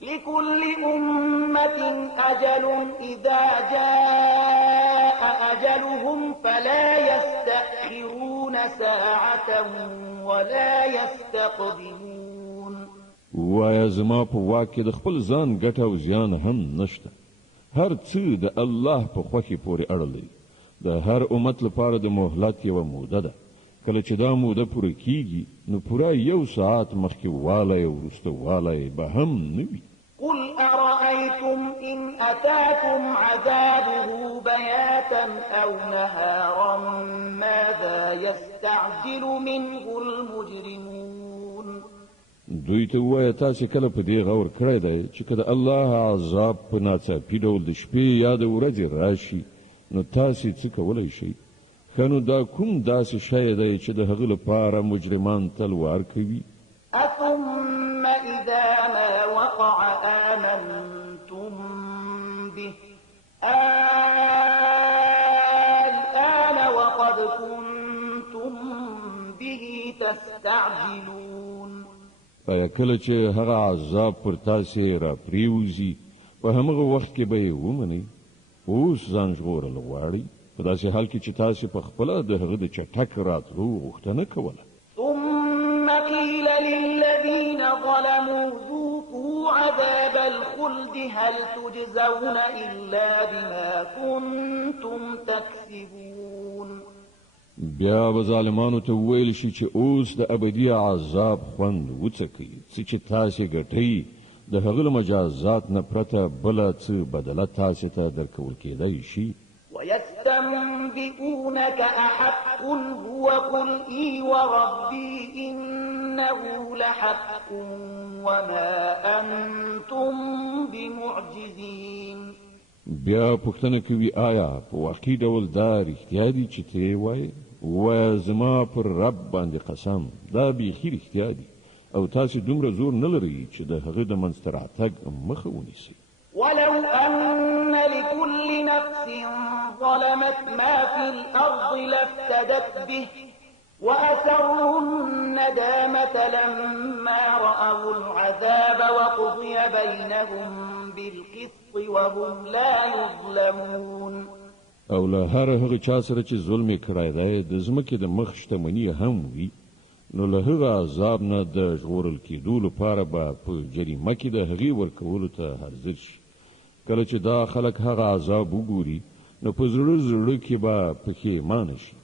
لكل أمة أجل إذا جاء أجلهم فلا يستأخرون ساعة ولا يستقدمون وای زما په واک کې د خپل ځان ګټه او زیان هم نشته هر څه د الله په خوښي پورې اړه لري د هر امت لپاره د مهلت یوه موده ده. کله چې دا موده پوره کیږي نو پوره 1 ساعت مخکې والی او وروسته والی به هم نه وي. قل أرأيتم إن أتاكم عذابه بياتا أو نهارا ماذا يستعجل منه المجرمون. دوی ته ووایه تاسې کله په دې غور کړی دی چې که د الله عذاب په ناڅاپي ډول د شپې یا د ورځې راشي نو تاسې څه کولی شئ؟ ښه نو دا کوم داسې شی دی چې د هغه لپاره مجرمان تلوار کوي؟ أثم إذا ما وقع آمنتم به الآن وقد كنتم به تستعجلون. آیا کله چې هغه عذاب پر تاسې را پریوزي په همغه وخت کې به یې ومنئ؟ اوس ځان ژغورل غواړئ په داسې حال کې چې تاسې په خپله د هغه د چټک راتلو غوښتنه کوله. ثم قيل للذين ظلموا ذوقوا عذاب الخلد هل تجزون إلا بما كنتم تكسبون. بیا به ظالمانو ته وویل شي چې اوس د ابدي عذاب خوند وڅکئ څه چې تاسې ګټئ د هغه له مجازات نه پرته بله څه بدله تاسې ته درکول کېدی شي. ويستنبئونك أحق هو قل إي وربي إنه لحق وما أنتم بمعجزين. بیا پوښتنه کوي آیا په واقعي ډول دا رښتیا دي چې ته یې وایې؟ ووایه زما پر رب باندې قسم دا بیخي رښتیا دي او تاسې دومره زور نه لرئ چې د هغه د منځته راتګ مخه ونیسئ. ولو أن لكل نفس ظلمت ما في الأرض لافتدت به وأسروا الندامة لما رأوا العذاب وقضي بينهم بالقسط وهم لا يظلمون. او له هر هغه چا سره چې ظلم یې کړی دی د ځمکې د مخ شتمني هم وي نو له هغه عذاب نه د ژغورل کېدو لپاره به په جریمه کې د هغې ورکولو ته حاضر شي. کله چې دا خلک هغه عذاب وګوري نو په زړه زړه کې به پښیمانه شي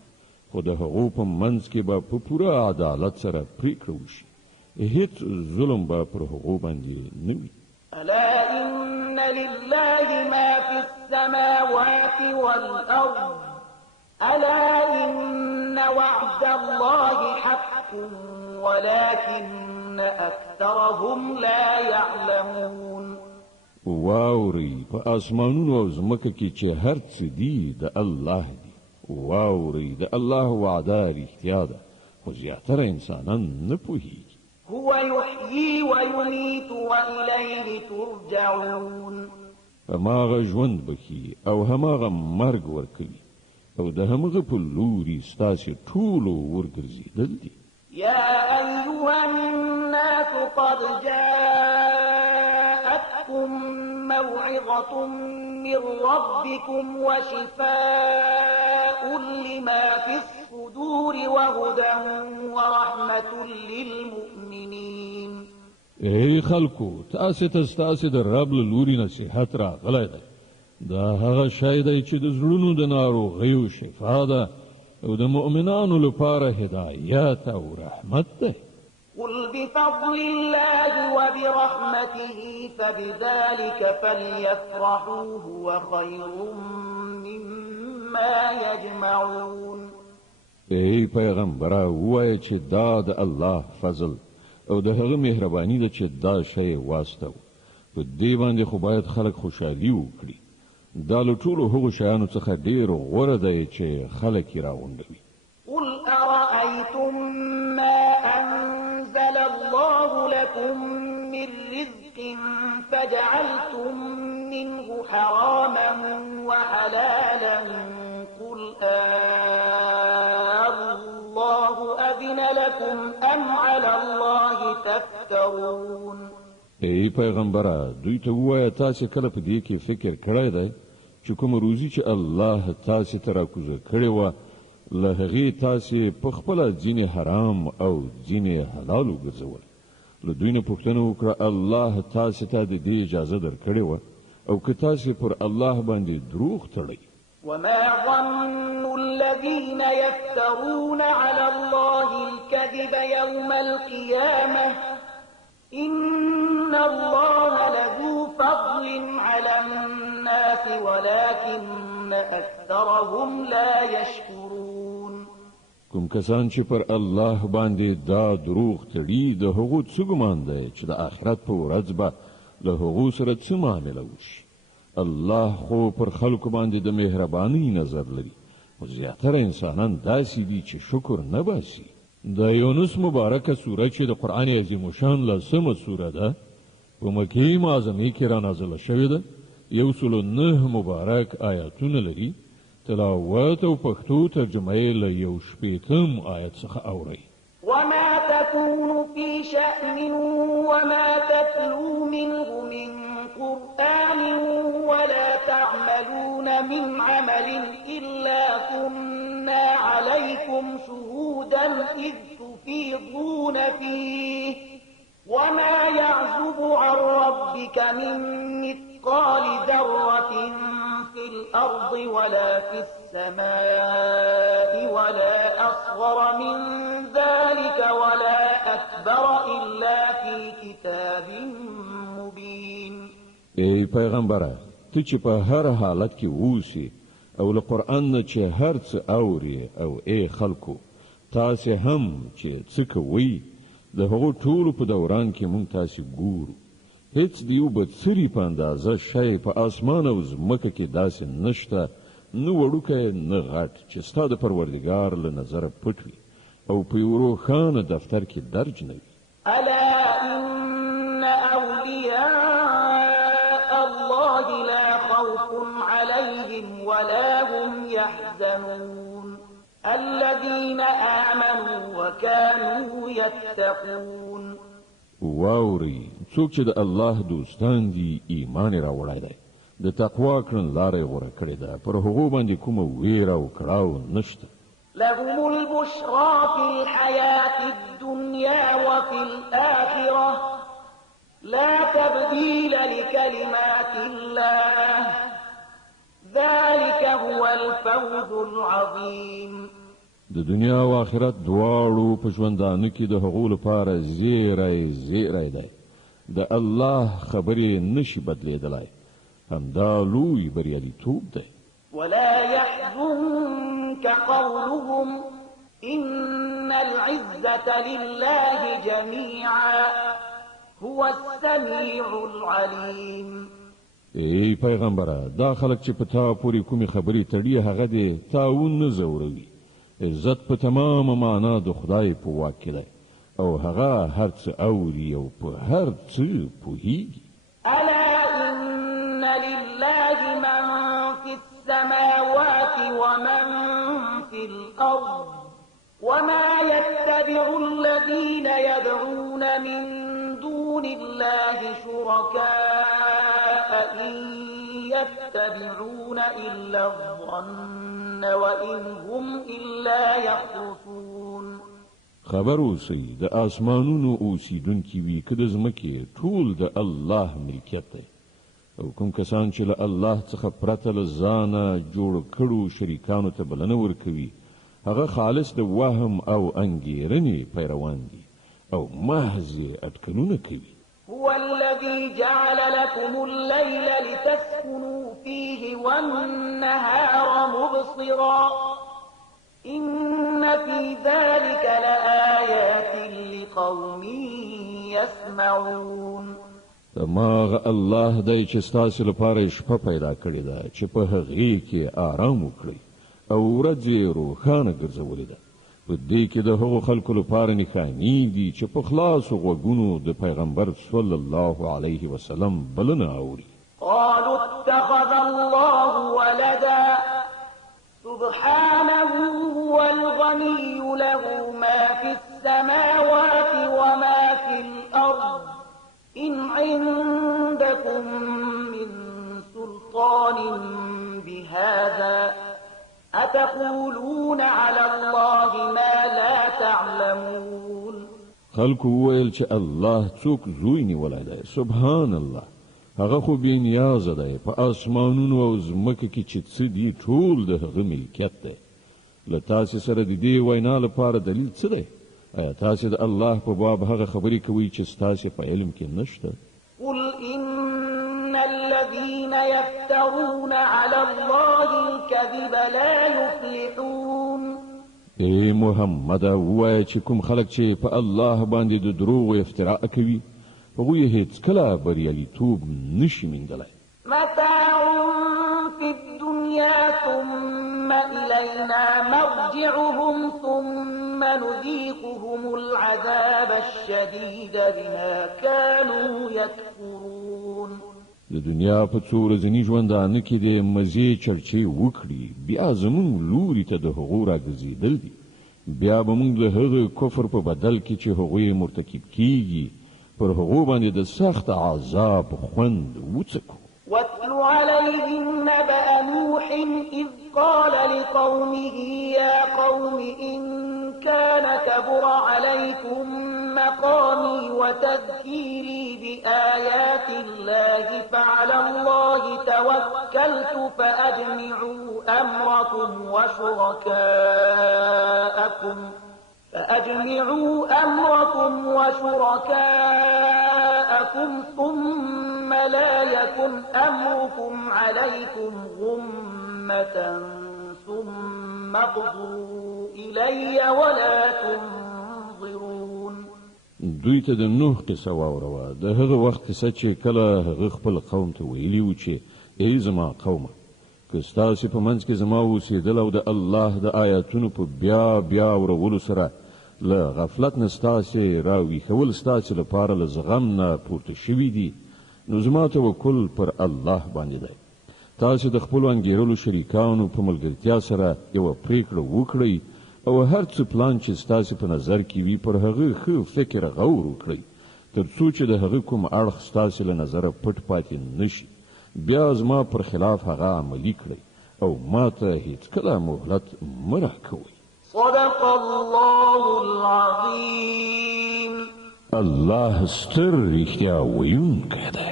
خو د هغو په منځ کې به په پوره عدالت سره پریکړه وشي. هیڅ ظلم به پر هغو باندې نه وي. ألا إن لله ما في السماوات والأرض ألا إن وعد الله حق ولكن أكثرهم لا يعلمون. واوري په اسمانونو او ځمکه کې چې هر څه دي د الله دي. واوري د الله وعده رښتیا ده خو زیاتره انسانان نه پوهیږي. هو يحيي ويميت وإليه ترجعون. هماغه ژوند بخي او هماغه مرګ ورکوي او د همغه په لوري ستاسې ټولو ورګرځېدل دي. يا أيها الناس قد جاءتكم موعظة من ربكم وشفاء لما في الصدور وهدى ورحمة للمؤمنين. ای خلکو تاسې ته ستاسې د رب له لوري نصیحت راغلی دی. دا هغه شی دی چې د زړونو د ناروغیو شفا ده او د مؤمنانو لپاره هدایت او رحمت ده. قل بفضل الله وبرحمته فبذلك فليفرحوا هو خير مما يجمعون. ای پیغمبره ووایه چې دا د الله فضل او د هغه مهرباني ده چې دا شی واستو. په دې باندې خو باید خلک خوشحالي وکړي. دا له ټولو هغو شیانو څخه ډېر غوره دی چې خلک یې راغونډوي. قل أرأيتم ما أنزل الله لكم من رزق فجعلتم منه حراما وحلالا قل الله أذن لكم أم على الله تفترون. ای پیغمبره دوی ته ووایه تاسې کله په دې کې فکر کړی دی چې کومه روزي چې الله تاسې ته راکوزه کړې وه له هغې تاسې په خپله ځینې حرام او ځینې حلال وګرځول. له دوی نه پوښتنه وکړه الله تاسې ته د دې اجازه درکړې وه او که تاسې پر الله باندې دروغ تړئ. وما ظن الذين يفترون على الله الكذب يوم القيامة إن الله لذو فضل على الناس ولكن أكثرهم لا يشكرون. کوم کسان چې پر الله باندې دا دروغ تړي د هغو څه ګمان دی چې د آخرت په ورځ به له هغو سره څه معامله وشي. الله خو پر خلکو باندې د مهرباني نظر لري او زیاتره انسانان داسې دي چې شکر نه باسي. د یونس مبارکه سوره چې د قرآن عظیم شان لسمه سوره ده په مکې معظمه کې را نازله شوې ده. 109 مبارک آیاتونه لري. تلاوت او پښتو ترجمه یې له 1 آیت څخه اورئ. وما تكون في شأن وما تتلو منه من قرآن ولا تعملون من عمل إلا كنا عليكم شهودا إذ تفيضون فيه وما يعزب عن ربك من مثقال ذرة في الأرض ولا في السماء ولا أصغر من ذلك ولا أكبر إلا في كتاب مبين. ای پیغمبره ته چې په هر حالت کې اوسې او له قرآن نه چې هر څه اوري او ای خلکو تاسې هم چې څه کوئ د هغو ټولو په دوران کې مونږ تاسې ګورو. هیڅ د یو بڅري په اندازه شی په اسمان او ځمکه کې داسې نشته نه وړوکی نه غټ چې ستا د پروردګار له نظره پټ وي او په یو روښانه دفتر کې درج نه وي. ألا إن أولياء الله لا خوف عليهم ولا هم يحزنون الذين آمنوا وكانوا يتقون. واوري څوک چې د الله دوستان دي ایمان راوړی دی د تقوا کړنلاره غوره کړې ده پر هغو باندې کومه ویره او کړاو نشته. لهم البشرى في الحياة الدنيا وفي الآخرة لا تبديل لكلمات الله ذلك هو الفوز العظيم. د دنیا او آخرت دواړو په ژوندانه کې د هغو لپاره زیری دی. د الله خبرې نشي بدلیدلی. همدا لوی بریالیتوب دی. ولا يحزنك قولهم إن العزة لله جميعا هو السميع العليم. ای پیغمبره دا خلک چې په تا پورې کومې خبرې تړي هغه دې تاون نه زوروي. عزت په تمامه معنا د خدای په واک کې دی او هغه هر څه اوري او په هر څه پوهیږي. ألا إن لله من في السماوات ومن في الأرض وما يتبع الذين يدعون من دون الله شركاء إن يتبعون إلا الظن وإن هم إلا يخرصون. خبر اوسئ د آسمانونو اوسیدونکي وي که د ځمکې ټول د الله ملکیت دی او کوم کسان چې له الله څخه پرته له ځانه جوړ کړو شریکانو ته بلنه ورکوي هغه خالص د وهم او انګیرنې پیروان دي او محض اټکلونه کوي. هو الذي جعل لكم الليل لتسكنوا فيه والنهار مبصرا إن في ذلك لآيات لقوم يسمعون. ماغه الله دی چې ستاسو لپاره شپه پیدا کړې ده چې په هغې کې آرام وکړئ او ورځ یې روښانه ګرځولې ده. په دې کې د هغو خلکو لپاره نښانې دي چې په خلاصو غوږونو د پیغمبر صلی الله علیه وسلم بلنه اوري. قالوا اتخذ الله ولدا سبحانه هو الغني له ما في السماوات وما في الأرض إن عندكم من سلطان بهذا أتقولون على الله ما لا تعلمون. خلق ویل چې الله څوک زوی نیولای دی. سبحان الله هغه خو بې نیازه دی، په اسمانونو او ځمکه کې چې څه دي ټول د هغه ملکیت دی. له تاسې سره د دې وینا لپاره دلیل څه دی؟ آیا تاسې د الله په باب هغه خبرې کوئ چې ستاسې په علم کې نشته؟ قل إن الذين يفترون على الله الكذب لا يفلحون. ای محمد ووایه چې کوم خلک چې په الله باندې د دروغو افتراء کوي هغوی هیڅ کله بریالیتوب نشي موندلی. متاع في الدنيا ثم إلينا مرجعهم ثم نذيقهم العذاب الشديد بما كانوا يكفرون. د دنیا په څو ورځني ژوندانه کې د مزې چرچې وکړي، بیا زموږ لوري ته د هغو راګرځېدل دي. بیا به موږ د هغه کفر په بدل کې چې هغوی مرتکب کیږي پر هغو باندې د سخت عذاب خوند وڅکو. واتل عليهم نبأ نوح إذ قال لقومه يا قوم إن كان كبر عليكم مقامي وتذكيري بآيات الله فعلى الله توكلت فأجمعوا أمركم وشركاءكم ثم لا يكن أمركم عليكم غمة ثم اقضوا إلي ولا تنظرون. دوی ته د نوح قصه واوروه، د هغه وخت قصه چې کله هغه خپل قوم ته ویلي و چې ای زما قومه، که ستاسې په منځ کې زما اوسېدل او د الله د آیاتونو په بیا اورولو سره له غفلت نه ستاسې راویښول ستاسې لپاره له زغم نه پورته شوي دي، نو زما توکل پر الله باندې دی. تاسې د خپلو انګېرلو شریکانو په ملګرتیا سره یوه پریکړه وکړئ او هر څه پلان چې ستاسې په نظر کې وي پر هغه ښه فکر غور وکړئ، تر څو چې د هغه کوم اړخ ستاسې له نظره پټ پاتې نشي. بیا زما پر خلاف هغه عملي کړئ او ما ته هیڅکله مهلت مه راکوئ. صدق الله العظيم. الله ستر رښتیا ویونکی دی.